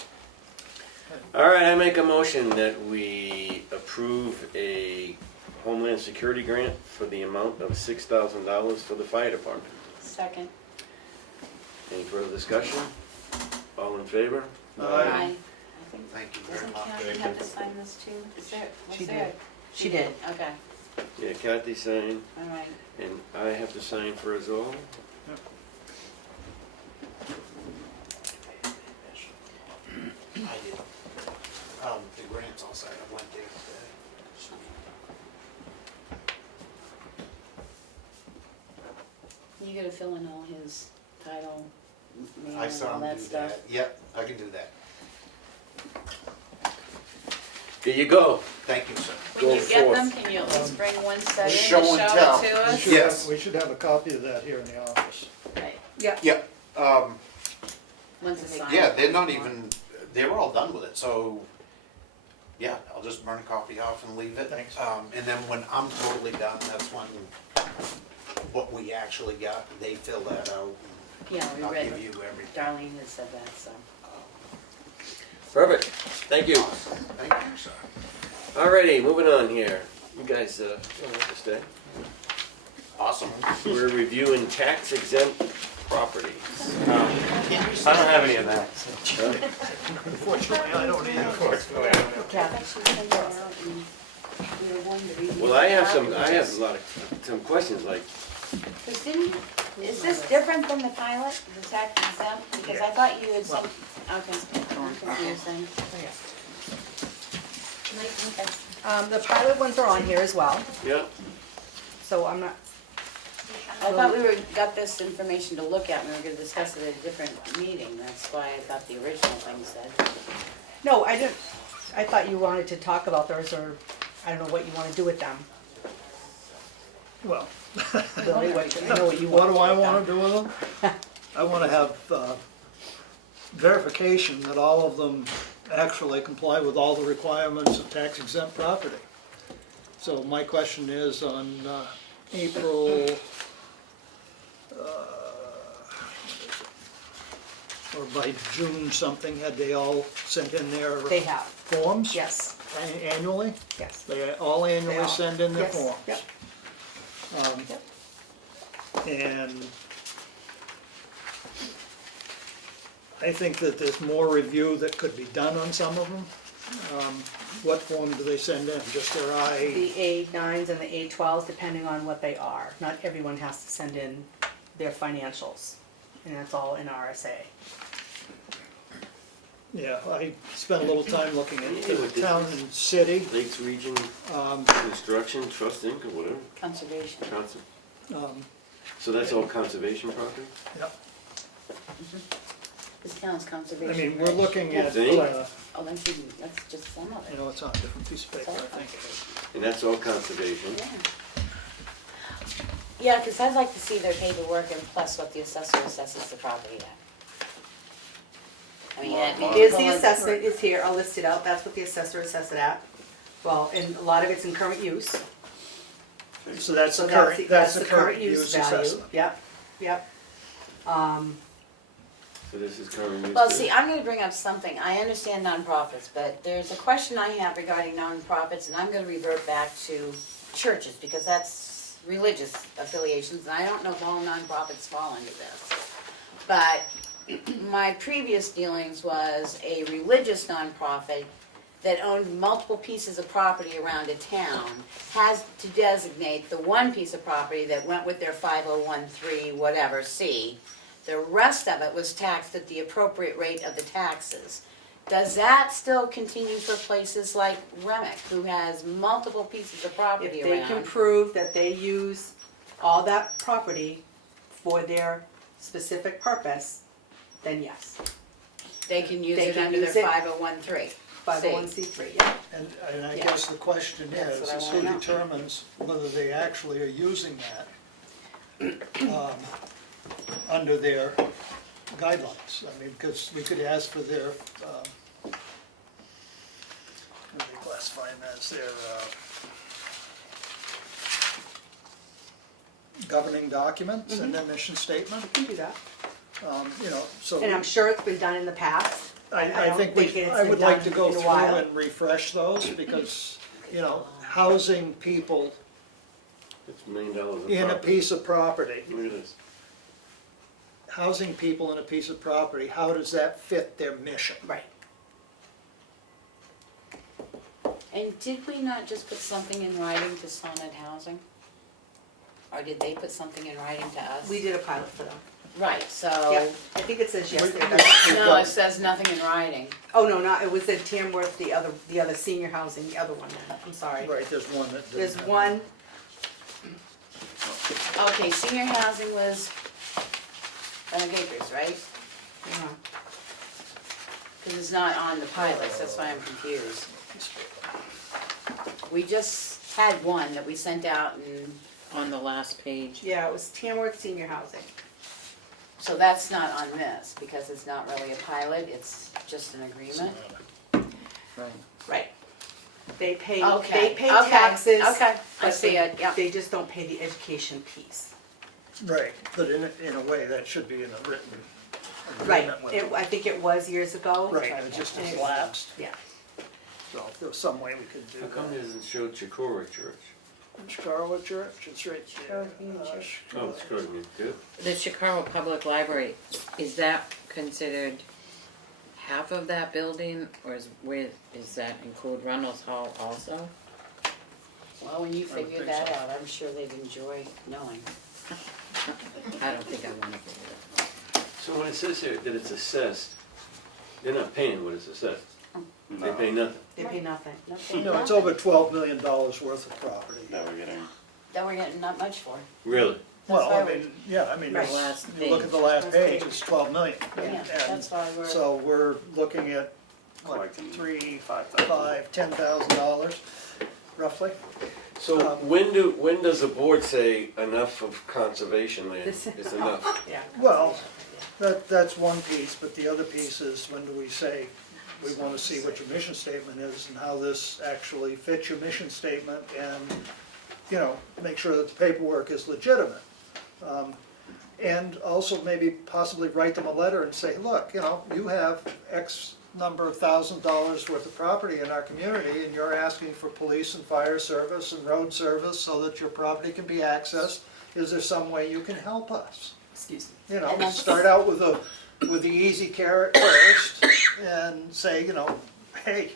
All right, I make a motion that we approve a Homeland Security grant for the amount of $6,000 for the fire department. second. Any further discussion? All in favor? I think, Thank you very doesn't much. Kathy have to sign this too? Is there, was She there? did. She did. Okay, Yeah, Kathy signed, all right. and I have to sign for us all. I did. The grant's all set, I went there today. You gotta fill in all his title, name I and saw all him that do stuff. that. Yep, I can do that. There you go. Thank you, sir. When you Go get forth. them, can you at least bring one set in to Show show and it tell. to We us? should Yes. have, we should have a copy of that here in the office. Right, Yep, once it's signed. yeah, they're not even, they're all done with it, so, yeah, I'll just burn a copy off and leave it. Thanks. And then when I'm totally done, that's when, what we actually got, they fill that out. Yeah, we I'll read, give you everything. Darlene had said that, so. Perfect, thank you. Thank you, sir. Alrighty, moving on here. You guys don't have to stay. Awesome. We're reviewing tax exempt properties. I don't have any of that. so. Unfortunately, I don't either. Well, I have a lot of, some questions, like, Cause didn't, is this different than the pilot, the tax exempt? Because I thought you had some, okay, I'm confused then. Okay. The pilot ones are on here as well, yeah, so I'm not, I thought we got this information to look at, and we were gonna discuss it at a different meeting, that's why I thought the original thing said. no, I didn't, I thought you wanted to talk about those, or I don't know what you wanna do with them. Well, Billy, what, I know what you what want. do I wanna do with them? I wanna have verification that all of them actually comply with all the requirements of tax exempt property. So my question is, on April, or by June something, had they all sent in their They have, forms? yes, Annually? yes. They all annually They all- send in their yes, forms? yep. Yep. And I think that there's more review that could be done on some of them. What form do they send in? Just their The A9s and the A12s, depending on what they are. Not everyone has to send in their financials, and that's all in RSA. Yeah, I spent a little time looking at Yeah, the what this town is. and city. Lakes Region Um, Construction Trust Inc. or whatever. Conservation. So that's all conservation property? Yep. This town's conservation. I mean, we're rich. looking at, Think? Oh, that's just some of you it. know, it's on a different piece of It's paper, all I think. conservation. And that's all conservation? Yeah. Yeah, because I'd like to see their paperwork and plus what the assessor assesses the property at. I mean, that'd be There's the cool. assessment, is here, I'll list it out, that's what the assessor assessed it at. Well, and a lot of it's in current use. So that's So the current, that's the current use value. assessment. Yep, yep. So this is current use. Well, too? see, I'm gonna bring up something, I understand nonprofits, but there's a question I have regarding nonprofits, and I'm gonna revert back to churches, because that's religious affiliations, and I don't know if all nonprofits fall into this. But my previous dealings was a religious nonprofit that owned multiple pieces of property around a town, has to designate the one piece of property that went with their 5013 whatever C. The rest of it was taxed at the appropriate rate of the taxes. Does that still continue for places like Remick, who has multiple pieces of property If they can around? prove that they use all that property for their specific purpose, then yes. They can use They it can under their use it. 5013. 501c3, yeah. And I Yeah. guess the question That's is what I who wanna know. determines whether they actually are using that under their guidelines? I mean, because we could ask for their, what do they classify them as, their governing documents and their mission statement, You can do that. you know, so. And I'm sure it's been done in the past. I don't think it's I would been like to done go in a through while. and refresh those, because, you know, housing people It's $1 million of in a property. piece of property, Look at this. housing people in a piece of property, how does that fit their mission? Right. And did we not just put something in writing to Sonnet Housing? Or did they put something in writing to us? We did a pilot for them. Right, so. Yeah, I think it says yes there. No, it says nothing in writing. Oh, no, not, it was in Tamworth, the other senior housing, the other one, I'm sorry. Right, there's one that didn't There's have- one, Okay, senior housing was Acres, right? Because it's not on the pilots, that's why I'm confused. We just had one that we sent out, and On the last page. yeah, it was Tamworth Senior Housing. so that's not on this, because it's not really a pilot, it's just an agreement. Right. Right. They pay, Okay, they pay okay, taxes. okay, I but see they- it, yeah. They just don't pay the education piece. Right, but in a way, that should be in a written Right, agreement with them. I think it was years ago. Right, and it just has lapsed, Yeah. so if there was some way we could do How come it that. doesn't show Chikora Church? Chicago Church, it's right there. Oh, it's good, you do? The Chicago Public Library, is that considered half of that building, or is that include Runnels Hall also? Well, when you I would figure think that so. out, I'm sure they'd enjoy knowing. I don't think I wanna figure that. So when it says here that it's assessed, they're not paying what it's assessed. They pay nothing. They pay nothing. Nothing, No, it's nothing. over $12 million worth of property. That we're getting. That we're getting not much for. Really? Well, I why we- mean, yeah, I mean, Right. Last you look at the last Last page, page. it's 12 million. Yeah, And that's why we're. so we're looking at, what, Collecting $5,000 roughly? So when does the board say enough of conservation land This- is enough? Yeah. Well, that's one piece, but the other piece is when do we say, we want to see what your mission statement is and how this actually fits your mission statement and, you know, make sure that the paperwork is legitimate. And also maybe possibly write them a letter and say, look, you know, you have X number of $1,000s worth of property in our community and you're asking for police and fire service and road service so that your property can be accessed. Is there some way you can help us? Excuse me. You know, And that's- start out with the easy carrot first and say, you know, hey,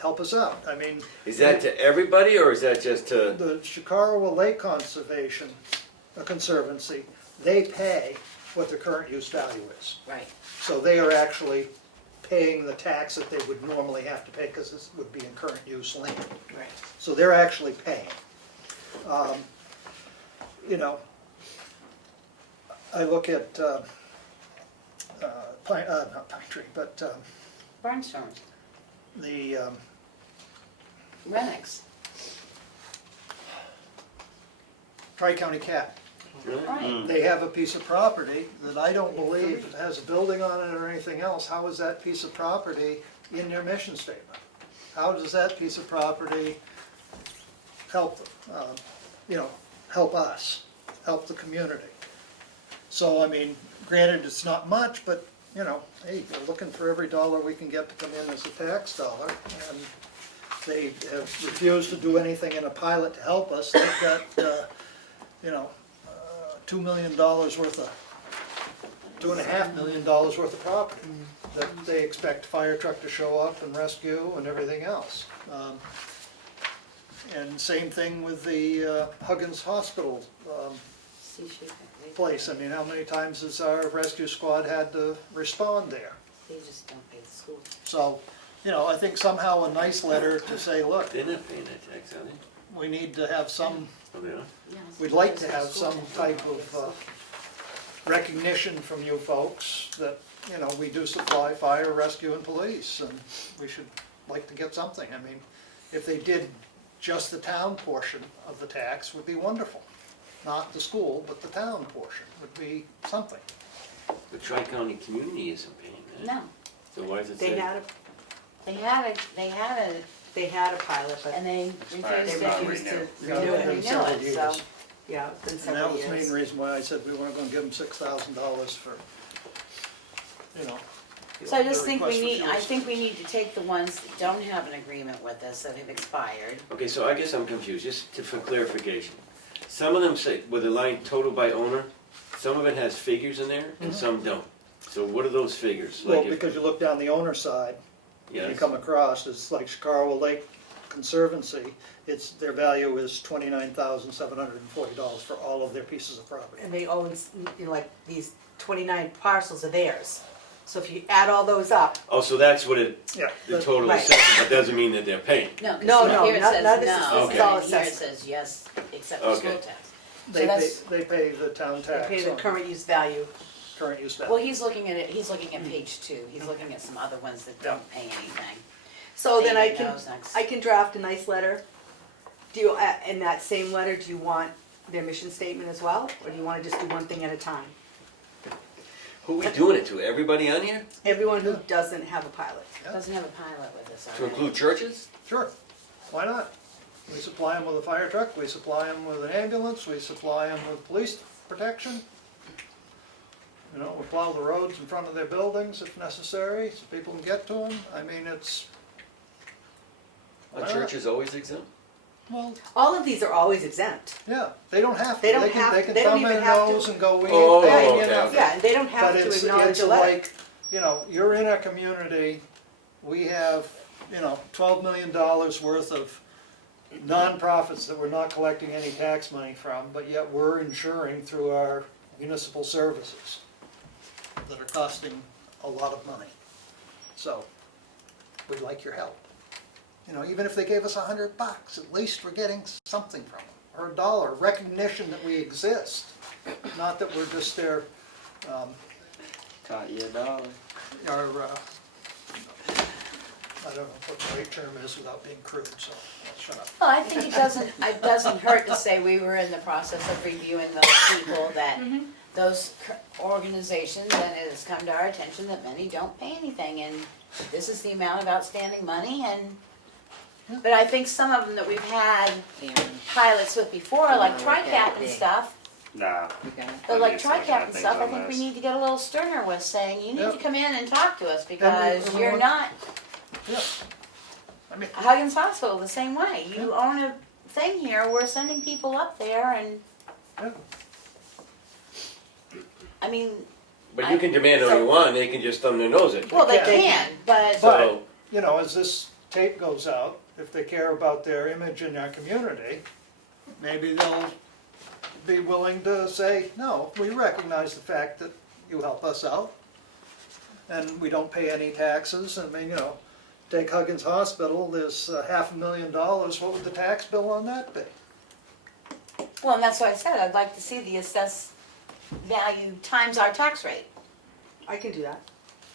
help us out. I mean, Is that to everybody or is that just to, the Chicago Lake Conservancy, they pay what the current use value is. Right. So they are actually paying the tax that they would normally have to pay because this would be in current use land. Right. So they're actually paying. You know, I look at, not Pine Tree, but Barnstorms, the, Renix, Tri-County Cat. really? right. They have a piece of property that I don't believe has a building on it or anything else. How is that piece of property in their mission statement? How does that piece of property help, you know, help us, help the community? So, I mean, granted, it's not much, but, you know, hey, we're looking for every dollar we can get to come in as a tax dollar. And they have refused to do anything in a pilot to help us. They've got, you know, $2 million worth of, $2.5 million worth of property that they expect a fire truck to show up and rescue and everything else. And same thing with the Huggins Hospital place. I mean, how many times has our rescue squad had to respond there? They just don't pay the school. So, you know, I think somehow a nice letter to say, look, They're not paying that tax, are they? we need to have some, Oh, they are? we'd like to have some type of recognition from you folks that, you know, we do supply fire, rescue, and police, and we should like to get something. I mean, if they did just the town portion of the tax would be wonderful. Not the school, but the town portion would be something. The Tri-County community isn't paying that. No, So why does it They say? had a, they had a pilot, but and they Expired. refused they not to refused to renewed. Yeah, renew it's it. been renew several it, so. years. Yeah, it's been And several that was the main years. reason why I said we weren't gonna give them $6,000 for, you know. So I just the think we request for need, I fuel. think we need to take the ones that don't have an agreement with us that have expired. Okay, so I guess I'm confused, for clarification. Some of them say, with the line total by owner, some of it has figures in there and some don't. So what are those figures? Well, Like if- because you look down the owner side, you Yes. come across, it's like Chicago Lake Conservancy, their value is $29,740 for all of their pieces of property. And they own, you know, like, these 29 parcels are theirs. So if you add all those up, Oh, so that's what it, Yeah. the total Right. assessment, but doesn't mean that they're paying. No, 'cause No, here it none says of this is- no, this is all and here it assessment. says yes, except for school Okay. tax. They pay, that's- they pay the town they tax pay the on current use value. current use Well, value. he's looking at it, he's looking at page 2, he's looking at some other ones that don't pay anything. So then Maybe those next. I can draft a nice letter. Do you, in that same letter, do you want their mission statement as well? Or do you wanna just do one thing at a time? Who are we doing it to? Everybody on here? Everyone who doesn't have a pilot. Doesn't have a pilot with us To already. include churches? Sure, why not? We supply them with a fire truck, we supply them with an ambulance, we supply them with police protection. You know, we plow the roads in front of their buildings if necessary, so people can get to them. I mean, it's, Are Why not? churches always exempt? well, All of these are always exempt. yeah, they don't have to. They don't can- have They to- can they don't thumb their even have to- nose and go, we Oh, ain't paying you okay, nothing. okay. Yeah, and they don't have But to it's acknowledge a letter. like, you know, you're in our community, we have, you know, $12 million worth of nonprofits that we're not collecting any tax money from, but yet we're insuring through our municipal services that are costing a lot of money. So, we'd like your help. You know, even if they gave us $100, at least we're getting something from them, or $1, recognition that we exist, not that we're just there, Taught you a dollar. our, I don't know what the right term is without being crude, so I'll shut up. Well, I think it doesn't hurt to say we were in the process of reviewing those people that, those organizations, and it has come to our attention that many don't pay anything, and this is the amount of outstanding money, and, but I think some of them that we've had Yeah, pilots with before, like Don't know what that TRICAP and is. stuff, Nah. you got it. but like I'm just looking TRICAP at and things stuff, I on think we this. need to get a little sterner with saying, you need to Yep. come in and talk to us, because and we you're want- not, Yeah. I mean, Huggins Hospital the same way, you own a thing here, we're sending people up there, and, yeah. I mean, But you can demand all you want, they can just thumb their nose at you. well, they They can, but, So, You know, as this tape goes out, if they care about their image in our community, maybe they'll be willing to say, no, we recognize the fact that you help us out, and we don't pay any taxes. I mean, you know, take Huggins Hospital, there's $500,000, what would the tax bill on that be? well, and that's why I said, I'd like to see the assessed value times our tax rate. I can do that.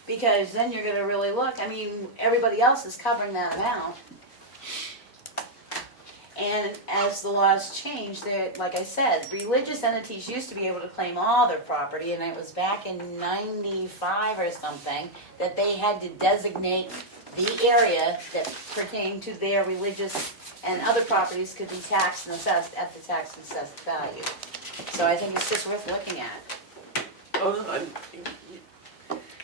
Because then you're gonna really look, I mean, everybody else is covering that amount. And as the laws change, they're, like I said, religious entities used to be able to claim all their property, and it was back in 95 or something, that they had to designate the area that pertained to their religious, and other properties could be taxed and assessed at the tax and assessed value. So I think it's just worth looking at. Oh, no, I'm,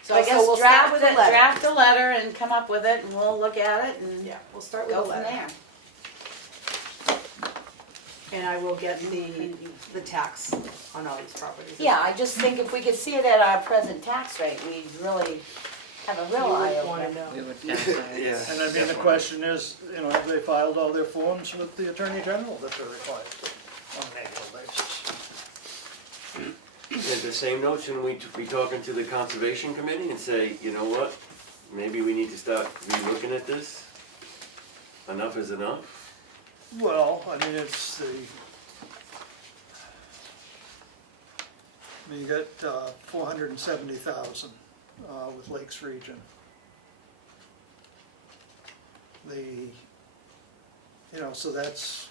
So I So guess we'll start with a letter. draft a letter and come up with it, and we'll look at it and Yeah, we'll start with go a from letter. there. And I will get the tax on all these properties. Yeah, I just think if we could see it at our present tax rate, we'd really have a real You eye would wanna opener. know. We would pass that. yeah. And I mean, the question is, you know, have they filed all their forms with the Attorney General that they're required to on an annual basis? At the same note, shouldn't we be talking to the Conservation Committee and say, you know what? Maybe we need to start re-looking at this? Enough is enough? Well, I mean, it's the, I mean, you got 470,000 with Lakes Region. You know, so that's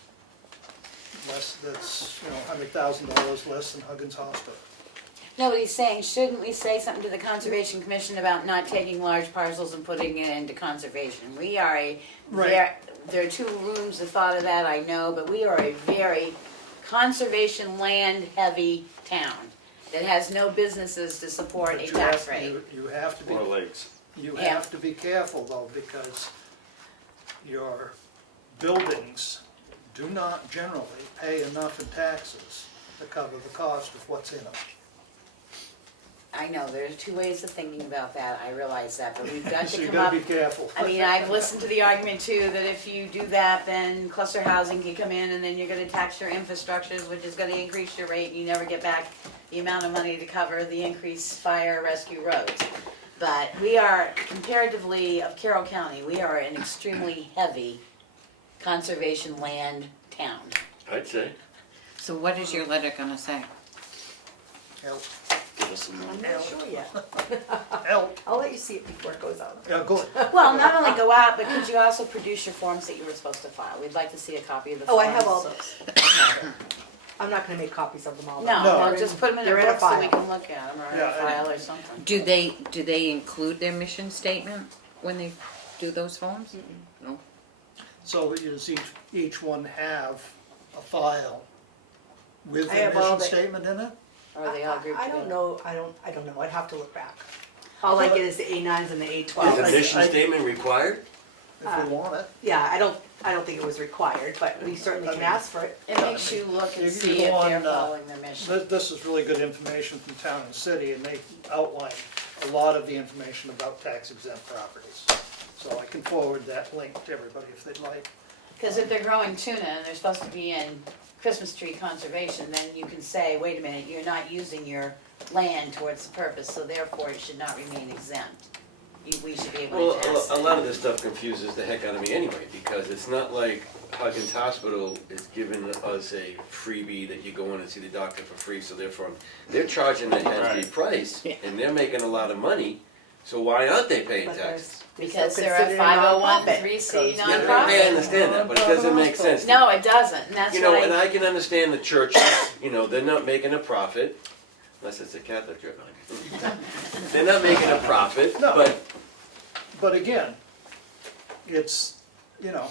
less, that's, you know, $100,000 less than Huggins Hospital. No, but he's saying, shouldn't we say something to the Conservation Commission about not taking large parcels and putting it into conservation? We are Right. there are two rooms of thought of that, I know, but we are a very conservation land heavy town that has no businesses to support But a you tax have- rate. You have to be. Or lakes. You Yeah. have to be careful though, because your buildings do not generally pay enough in taxes to cover the cost of what's in them. I know, there's two ways of thinking about that, I realize that, but we've got So to you come gotta up. be careful. I mean, I've listened to the argument too, that if you do that, then cluster housing can come in and then you're gonna tax your infrastructures, which is gonna increase your rate, and you never get back the amount of money to cover the increased fire rescue roads. But we are, comparatively of Carroll County, we are an extremely heavy conservation land town. I'd say. So what is your letter gonna say? Help, Give us some more. I'm not sure yet. help, I'll let you see it before it goes out. yeah, good. Well, not only go out, but could you also produce your forms that you were supposed to file? We'd like to see a copy of the Oh, forms. I have all those. I'm not gonna make copies of them all. No, No. well, just put them in a They're in a book so we file. can look at them, or in Yeah, a file or something. Do they include their mission statement when they do those forms? No? So does each one have a file with I the have all mission the- statement in it? Or are they all grouped I together? don't know, I don't know, I'd have to look back. All I get is the A9s and the Is A12s. a I- mission statement required? If we want it. Yeah, I don't think it was required, but we certainly can ask for it. It makes you look and You see go if they're on, following their mission. This is really good information from Town and City, and they outline a lot of the information about tax exempt properties. So I can forward that link to everybody if they'd like. Because if they're growing tuna and they're supposed to be in Christmas tree conservation, then you can say, wait a minute, you're not using your land towards the purpose, so therefore it should not remain exempt. We should be able Well, to test a it. lot of this stuff confuses the heck out of me anyway, because it's not like Huggins Hospital is giving us a freebie that you go in and see the doctor for free, so therefore, they're charging the hefty Right. price, and they're making a lot of money, so why aren't they paying But taxes? Because still they're a considered 501(c) Yeah, I nonprofit. understand that, but it doesn't make sense. to No, me. it doesn't, and that's You know, what and I, I can understand the churches, you know, they're not making a profit, unless it's a Catholic church. They're not making a profit, No. but But again, it's, you know,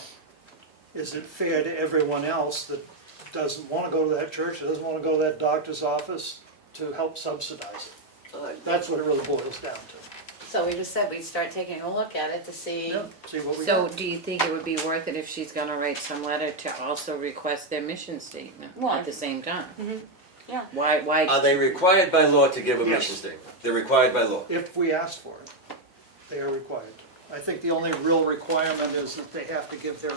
is it fair to everyone else that doesn't want to go to that church, doesn't want to go to that doctor's office to help subsidize it? That's what it really boils down to. so we just said we'd start taking a look at it to see. Yeah, see what we So got. do you think it would be worth it if she's gonna write some letter to also request their mission statement Well, at the same time? Yeah. Why? are they required by law to give a Yes. mission statement? They're required by law. If we ask for it, they are required. I think the only real requirement is that they have to give their,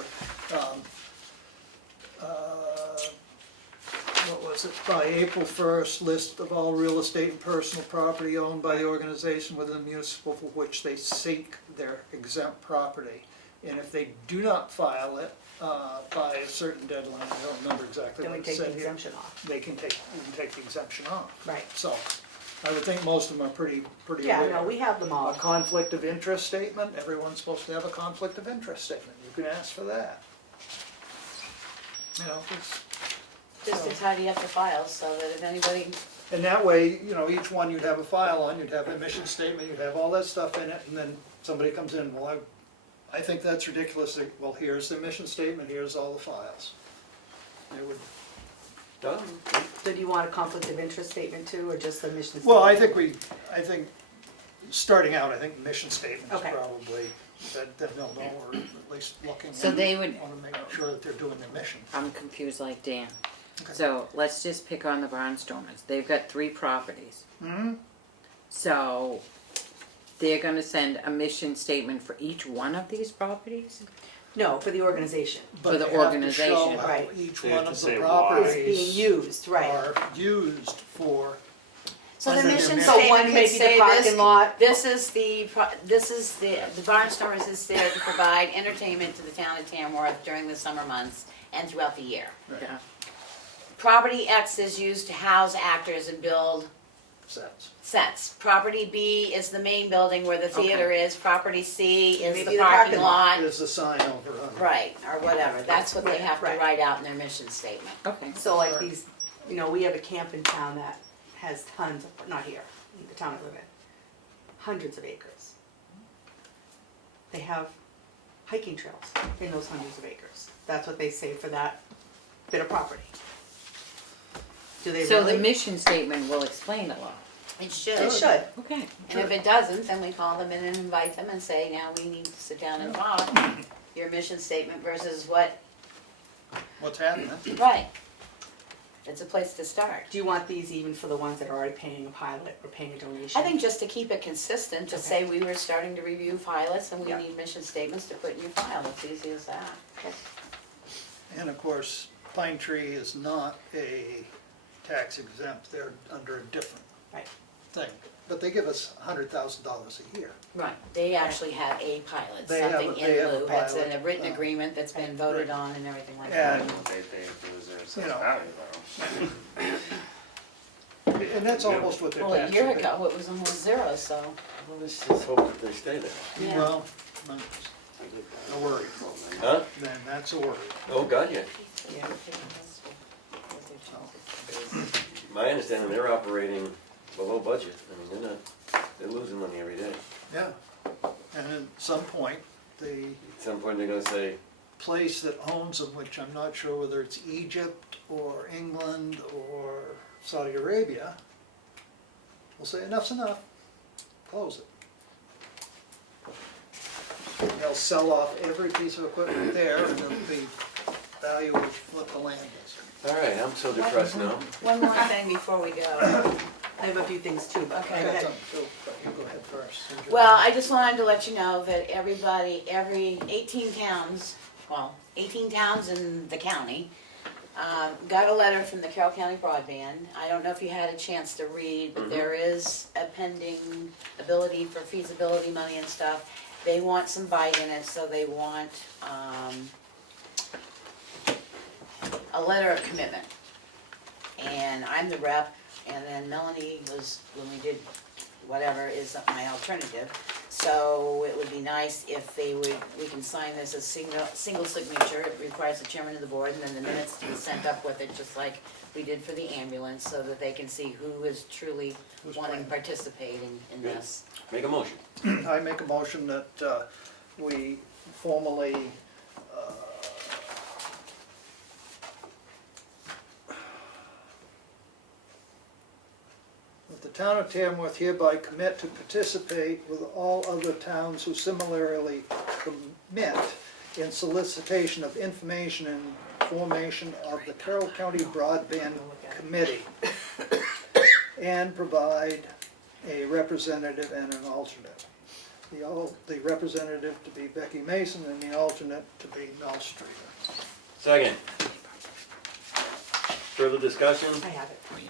what was it, by April 1st, list of all real estate and personal property owned by the organization within the municipal for which they seek their exempt property. And if they do not file it by a certain deadline, I don't remember exactly Then what we it take the said here, exemption off. they can take, you can take the exemption off. Right. So, I would think most of them are pretty Yeah, aware. no, we have them A all. conflict of interest statement, everyone's supposed to have a conflict of interest statement, you can ask for that. You know, Just to tidy up the files so that if anybody, and that way, you know, each one you'd have a file on, you'd have a mission statement, you'd have all that stuff in it, and then somebody comes in, well, I think that's ridiculous, well, here's the mission statement, here's all the files. It would, Done. So do you want a conflict of interest statement too, or just the mission statement? Well, I think, starting out, I think mission statement is Okay. probably, that they'll know, or at least looking. So they would- Want to make sure that they're doing their mission. I'm confused like Dan. Okay. So let's just pick on the barnstormers. They've got 3 properties. Hmm? So they're gonna send a mission statement for each one of these properties? No, for the organization. For the But they have to organization, show how right. each They have one to of say the why. properties. It's being used, right. Are used for, So the Under their mission mission. So one statement may could be say the parking this, lot. this is the Barnstormers is there to provide entertainment to the town of Tamworth during the summer months and throughout the year. Yeah. Property X is used to house actors and build sets. sets. Property B is the main building where the theater is. Property C is Maybe the the parking parking lot. lot. There's a sign over on. Right, or whatever. That's what they have to Right. write out in their mission statement. Okay. So like these, you know, we have a camp in town that has tons of, not here, in the town I live in, hundreds of acres. They have hiking trails in those hundreds of acres. That's what they say for that bit of property. Do they So the really? mission statement will explain a lot. It should. It should. Okay. And if it doesn't, then we call them in and invite them and say, now we need to sit down and talk. Your mission statement versus what, What's happening? right. It's a place to start. Do you want these even for the ones that are already paying a pilot or paying a donation? I think just to keep it consistent, to say we were starting to review pilots and we Yeah. need mission statements to put in your file, it's easy as that. And of course, Pine Tree is not a tax exempt, they're under a different Right. thing. But they give us $100,000 a year. Right, they actually have a pilot, They have a- something they in have a lieu, that's pilot, a written uh, agreement that's been voted right. on and everything like that. And, They pay if it was their assessed You know. value though. and that's almost what their Well, a tax. year rate- ago, it was almost zero, so, Well, let's just hope that they stay there. yeah. Well, a worry, Huh? then that's a worry. Oh, God, yeah. Yeah. My understanding, they're operating below budget. I mean, they're losing money every day. Yeah. And at some point, the At some point, they're gonna say, place that owns them, which I'm not sure whether it's Egypt or England or Saudi Arabia, will say enough's enough, close it. They'll sell off every piece of equipment there and the value of what the land is. all right, I'm so depressed now. One more thing before we go. I have a few things too, but Okay. I go got ahead. something too, but you go ahead first. Well, I just wanted to let you know that everybody, every 18 towns, well, 18 towns in the county, got a letter from the Carroll County Broadband. I don't know if you had a chance to read, but there is a pending ability for feasibility money and stuff. They want some bite in it, so they want a letter of commitment. And I'm the rep, and then Melanie was, when we did whatever, is my alternative. So it would be nice if they would, we can sign this as single signature. It requires the chairman of the board, and then the minutes to be sent up with it, just like we did for the ambulance, so that they can see who is truly Who's wanting to playing. participate in Good. this. Make a motion. I make a motion that we formally that the town of Tamworth hereby commit to participate with all other towns who similarly commit in solicitation of information and formation of the Carroll County Broadband Committee and provide a representative and an alternate. The representative to be Becky Mason and the alternate to be Mel Streeter. Second. Further discussion? I have it, thank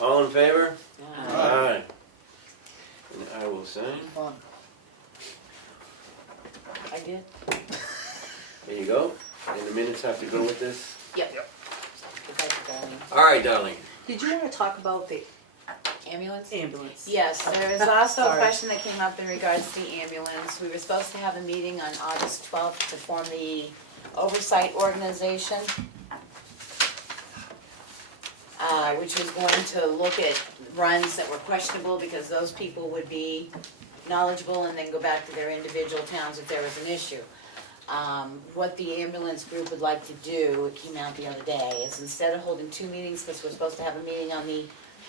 you. All in favor? Uh, Aye. And I will sign. Fun. I did? There you go. And the minutes have to go with this. Yep. Goodbye, darling. All right, darling. Did you want to talk about the Ambulance? ambulance? Yes, there is also a Sorry. question that came up in regards to the ambulance. We were supposed to have a meeting on August 12th to form the oversight organization, which was going to look at runs that were questionable because those people would be knowledgeable and then go back to their individual towns if there was an issue. What the ambulance group would like to do, it came out the other day, is instead of holding two meetings, because we're supposed to have a meeting on the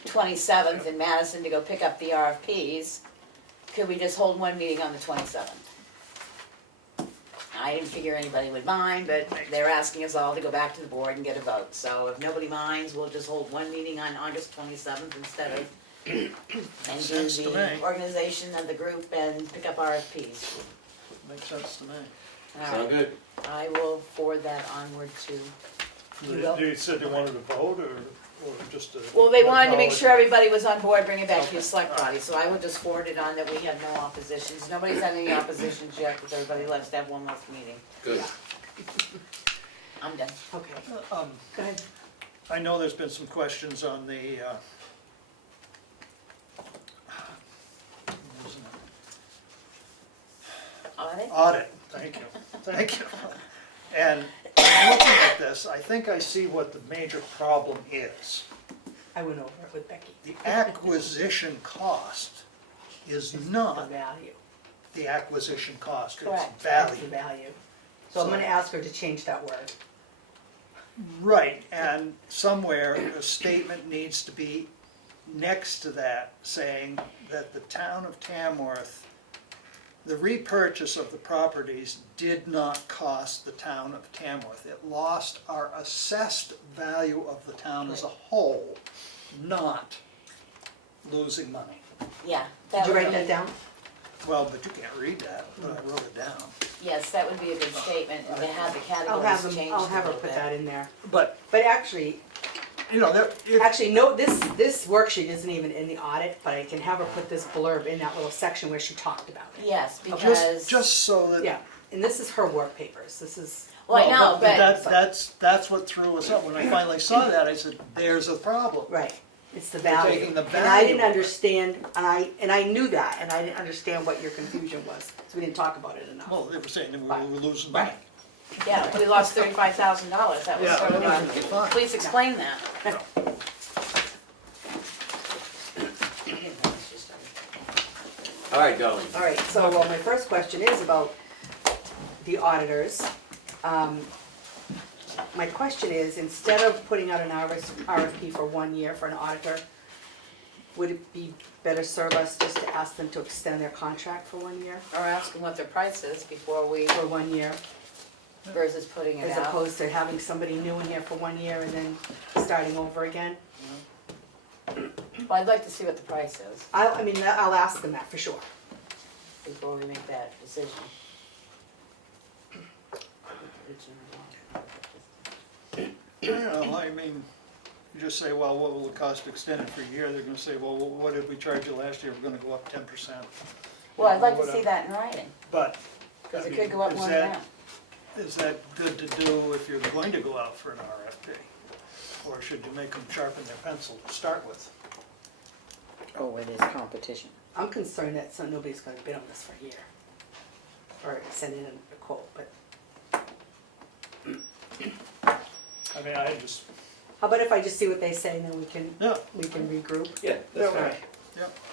27th in Madison to go pick up the RFPs, could we just hold one meeting on the 27th? I didn't figure anybody would mind, but they're asking us all to go back to the board and get a vote. So if nobody minds, we'll just hold one meeting on August 27th instead of, and do sense to the me. organization of the group and pick up RFPs. Makes sense to me. All Sound right. good? I will forward that onward to, you will? They said they wanted to vote or just a? Well, they wanted to make sure acknowledge- everybody was on board, bring it back to your select body, so I will just forward it on that we have no oppositions. Nobody's had any oppositions yet, because everybody lets to have one last meeting. Good. I'm done. Okay, Um, go ahead. I know there's been some questions on the, Audit? audit, thank you, thank you. And looking at this, I think I see what the major problem is. I went over it with Becky. The acquisition cost is The not value. the acquisition cost, it's Correct. That's value. the value. So I'm gonna ask her to change that word. Right, and somewhere a statement needs to be next to that saying that the town of Tamworth, the repurchase of the properties did not cost the town of Tamworth. It lost our assessed value of the town as a whole, not losing money. Yeah. Did you would write be- that down? Well, but you can't read that, but I wrote it down. Yes, that would be a good statement, and to have the I'll have categories them, changed I'll a have her little put bit. that in there. But, But actually, you know, no, this worksheet isn't even in the audit, but I can have her put this blurb in that little section where she talked about it. Yes, because, just so that. Yeah, and this is her work papers, this is, well, I know, but, That's what threw us up. When I finally saw that, I said, there's a problem. right, it's the You're value. taking the And I didn't value. understand, and I knew that, and I didn't understand what your confusion was, so we didn't talk about it enough. Well, they were saying that we Right. were losing money. Right. yeah, we lost $35,000, that was Yeah, sort of okay, fine. please explain that. All right, Darlene. All right, so, well, my first question is about the auditors. My question is, instead of putting out an RFP for 1 year for an auditor, would it be better serve us just to ask them to extend their contract for 1 year? Or ask them what their price is before we, For 1 year, versus putting it as out. opposed to having somebody new in here for 1 year and then starting over again? Well, I'd like to see what the price is I mean, I'll ask them that for sure. before we make that decision. You know, I mean, you just say, well, what will it cost to extend it for a year? They're gonna say, well, what did we charge you last year? We're gonna go up 10%. Well, I'd like to see Whatever. that in writing, But, because I it mean, could go up is more than that- that. is that good to do if you're going to go out for an RFP? Or should you make them sharpen their pencil to start with? Oh, where there's competition. I'm concerned that nobody's gonna bid on this for a year. Or send in a quote, but I mean, I just, how about if I just see what they say and then yeah, we can regroup? Yeah, that's fine.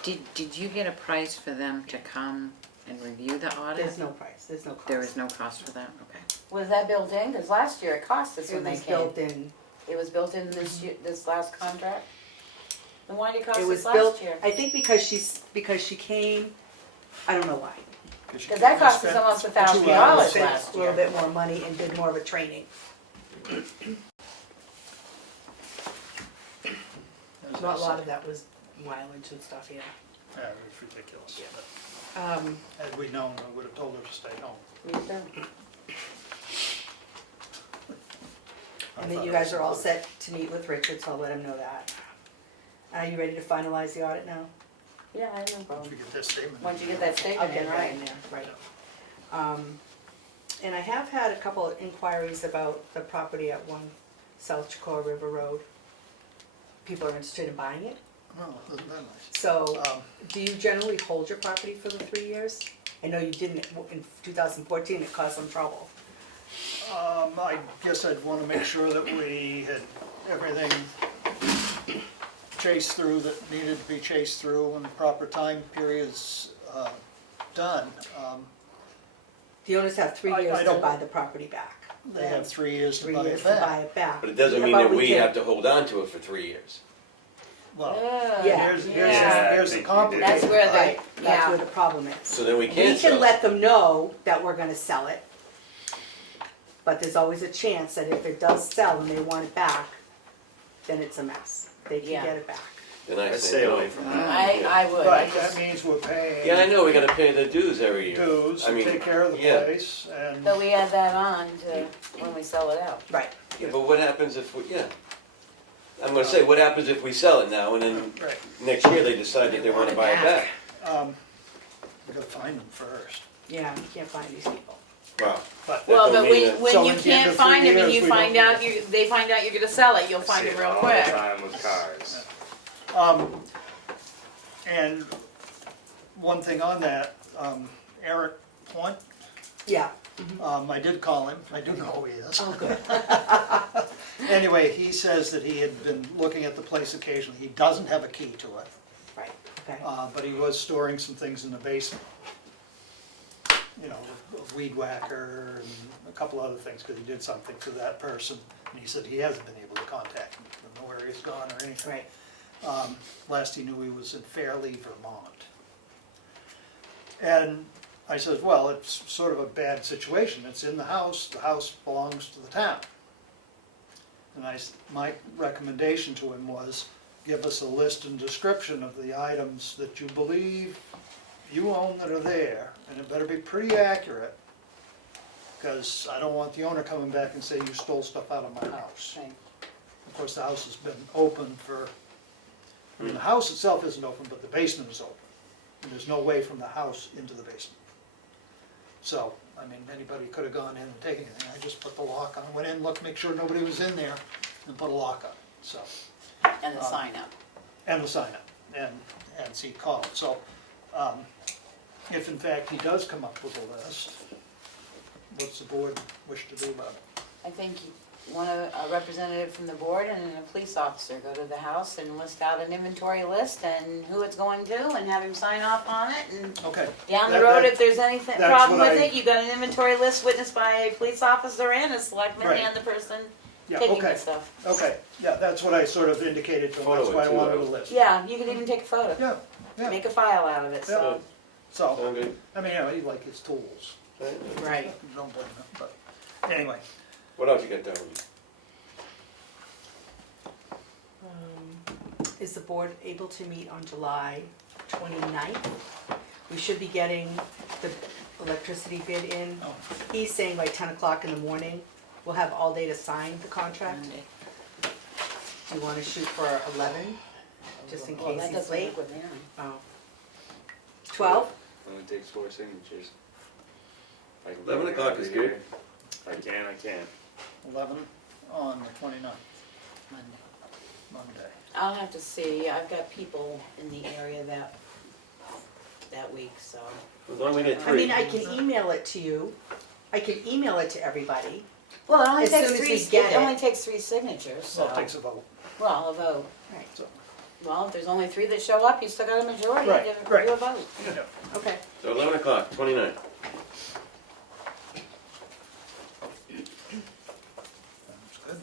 yeah. Did you get a price for them to come and review the audit? There's no price, there's no cost. There is no cost for that, okay. Was that built in? Because last year it cost us It when they was came. built in, It was built in this year, this last contract? Then why did it cost it was us built, last year? I think because she came, I don't know why. Because that cost us almost $1,000 Spent last a little year. bit more money and did more of a training. Not a lot of that was mileage and stuff, yeah. Yeah, it was ridiculous. Um, Had we known, I would have told her to stay home. Me too. I and then thought you it guys was are all important. set to meet with Richard, so I'll let him know that. Are you ready to finalize the audit now? Yeah, I have no Once problem. we get this statement. Once you get that statement Okay, in, right right? in there, right. And I have had a couple of inquiries about the property at 1 South Chicora River Road. People are interested in buying it. Oh, isn't that nice? So, Um, do you generally hold your property for the 3 years? I know you didn't in 2014, it caused some trouble. I guess I'd want to make sure that we had everything chased through that needed to be chased through and the proper time periods done. The owners have 3 I years to don't- buy the property back. They have 3 years to 3 buy years it to buy back. it back. But it doesn't How mean about that we can- have to hold on to it for 3 years. Well, Yeah. here's Yeah, I the think we complicated. That's where the, Right, that's yeah, where the problem is. So then we We can't can sell let it. them know that we're gonna sell it, but there's always a chance that if it does sell and they want it back, then it's a mess. They can Yeah. get it back. Then I I'd say stay no. away from that. I would, I But that just, means we're paying Yeah, I know, we gotta pay the dues every year. dues I to mean, take care of the yeah. place and. so we add that on to when we sell it out. Right. Yeah, but what happens if we, yeah. I'm gonna say, what happens if we sell it now and then Right, next year they decide that they wanna buy it back? we gotta find them first. Yeah, you can't find these people. Wow. But Well, don't but mean when, that- when So you at the end can't of find 3 them and years, you we find don't- out, they find out you're gonna sell it, you'll I find see it real all quick. the time with cars. And one thing on that, Eric Point, Yeah. I did call him, I do know who he is. Oh, good. Anyway, he says that he had been looking at the place occasionally, he doesn't have a key to it, Right, okay. but he was storing some things in the basement. You know, a weed whacker and a couple other things, because he did something for that person, and he said he hasn't been able to contact him, don't know where he's gone or anything. Right. Last he knew, he was in Fairleigh, Vermont. And I said, well, it's sort of a bad situation, it's in the house belongs to the town. And my recommendation to him was, give us a list and description of the items that you believe you own that are there, and it better be pretty accurate, because I don't want the owner coming back and say, you stole stuff out of my house. Right. Of course, the house has been open for, I mean, the house itself isn't open, but the basement is open. And there's no way from the house into the basement. So, I mean, anybody could have gone in and taken anything. I just put the lock on, went in, looked, make sure nobody was in there, and put a lock on it, so. And the sign up. And the sign up, and see called. So, if in fact he does come up with a list, what's the board wish to do about it? I think a representative from the board and a police officer go to the house and list out an inventory list and who it's going to, and have him sign off on it, and Okay. down the That- road, that- if there's anything, that's problem what with I- it, you've got an inventory list witnessed by a police officer and a selectman Right. and the person Yeah, taking okay. the stuff. Okay, yeah, that's what I sort of indicated to him, that's Photo why I too, wanted a though. list. Yeah, you could even take a photo, Yeah, yeah, make a file out of it, so. so, Sound good? I mean, you know, he like his tools, Right. don't blame him, but, anyway. What else you got down? Is the board able to meet on July 29th? We should be getting the electricity bid in. Oh. He's saying by 10 o'clock in the morning, we'll have all day to sign the contract. Do you want to shoot for 11, just in Well, case that he's doesn't late? work with Mary. Oh. 12? Only takes 4 signatures. I can 11 get o'clock it is out good. here. I can. 11 on the 29th, Monday. Monday. I'll have to see, I've got people in the area that week, so. As long as we get I three. mean, I can email it to you. I can email it to everybody. Well, it only As takes soon as three, we get it only it. takes 3 signatures, so. So it takes a vote, Well, a vote. Right. so, Well, if there's only 3 that show up, you still got a majority Right, to right. do a vote. yeah. Okay. So 11 o'clock, 29. Sounds good.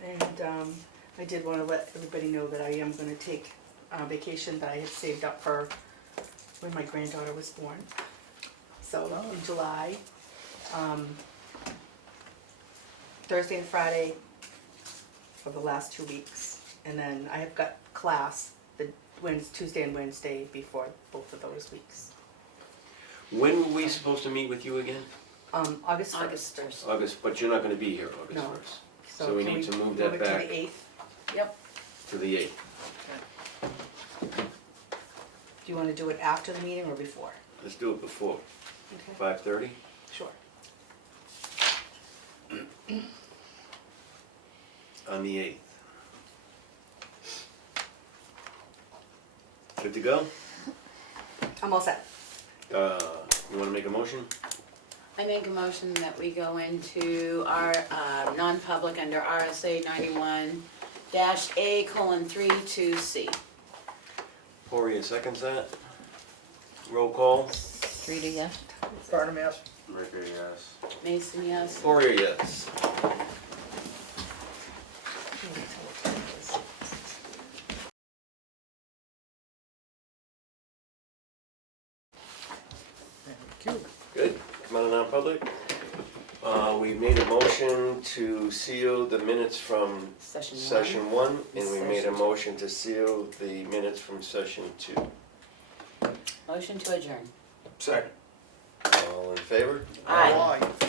And I did want to let everybody know that I am going to take vacation that I had saved up for when my granddaughter was born. So in July, Thursday and Friday for the last 2 weeks. And then I have got class the Tuesday and Wednesday before both of those weeks. When were we supposed to meet with you again? August 1st. August 1st. August, but you're not gonna be here August No. 1st. So we can need to move that it back. to the 8th? Yep. To the 8th. Do you want to do it after the meeting or before? Let's do it before, Okay. 5:30? Sure. On the 8th. Good to go? I'm all set. You wanna make a motion? I make a motion that we go into our non-public under RSA 91-A:3(2)C. Poirier seconds that. Roll call. 3 to yes? Farnum, yes? Ricker, yes. Mason, yes. Poirier, yes. Thank you. Good, come out of non-public. We made a motion to seal the minutes from Session one. session 1, and we made a Session two. motion to seal the minutes from session 2. Motion to adjourn. Second. All in favor? Aye. Aye.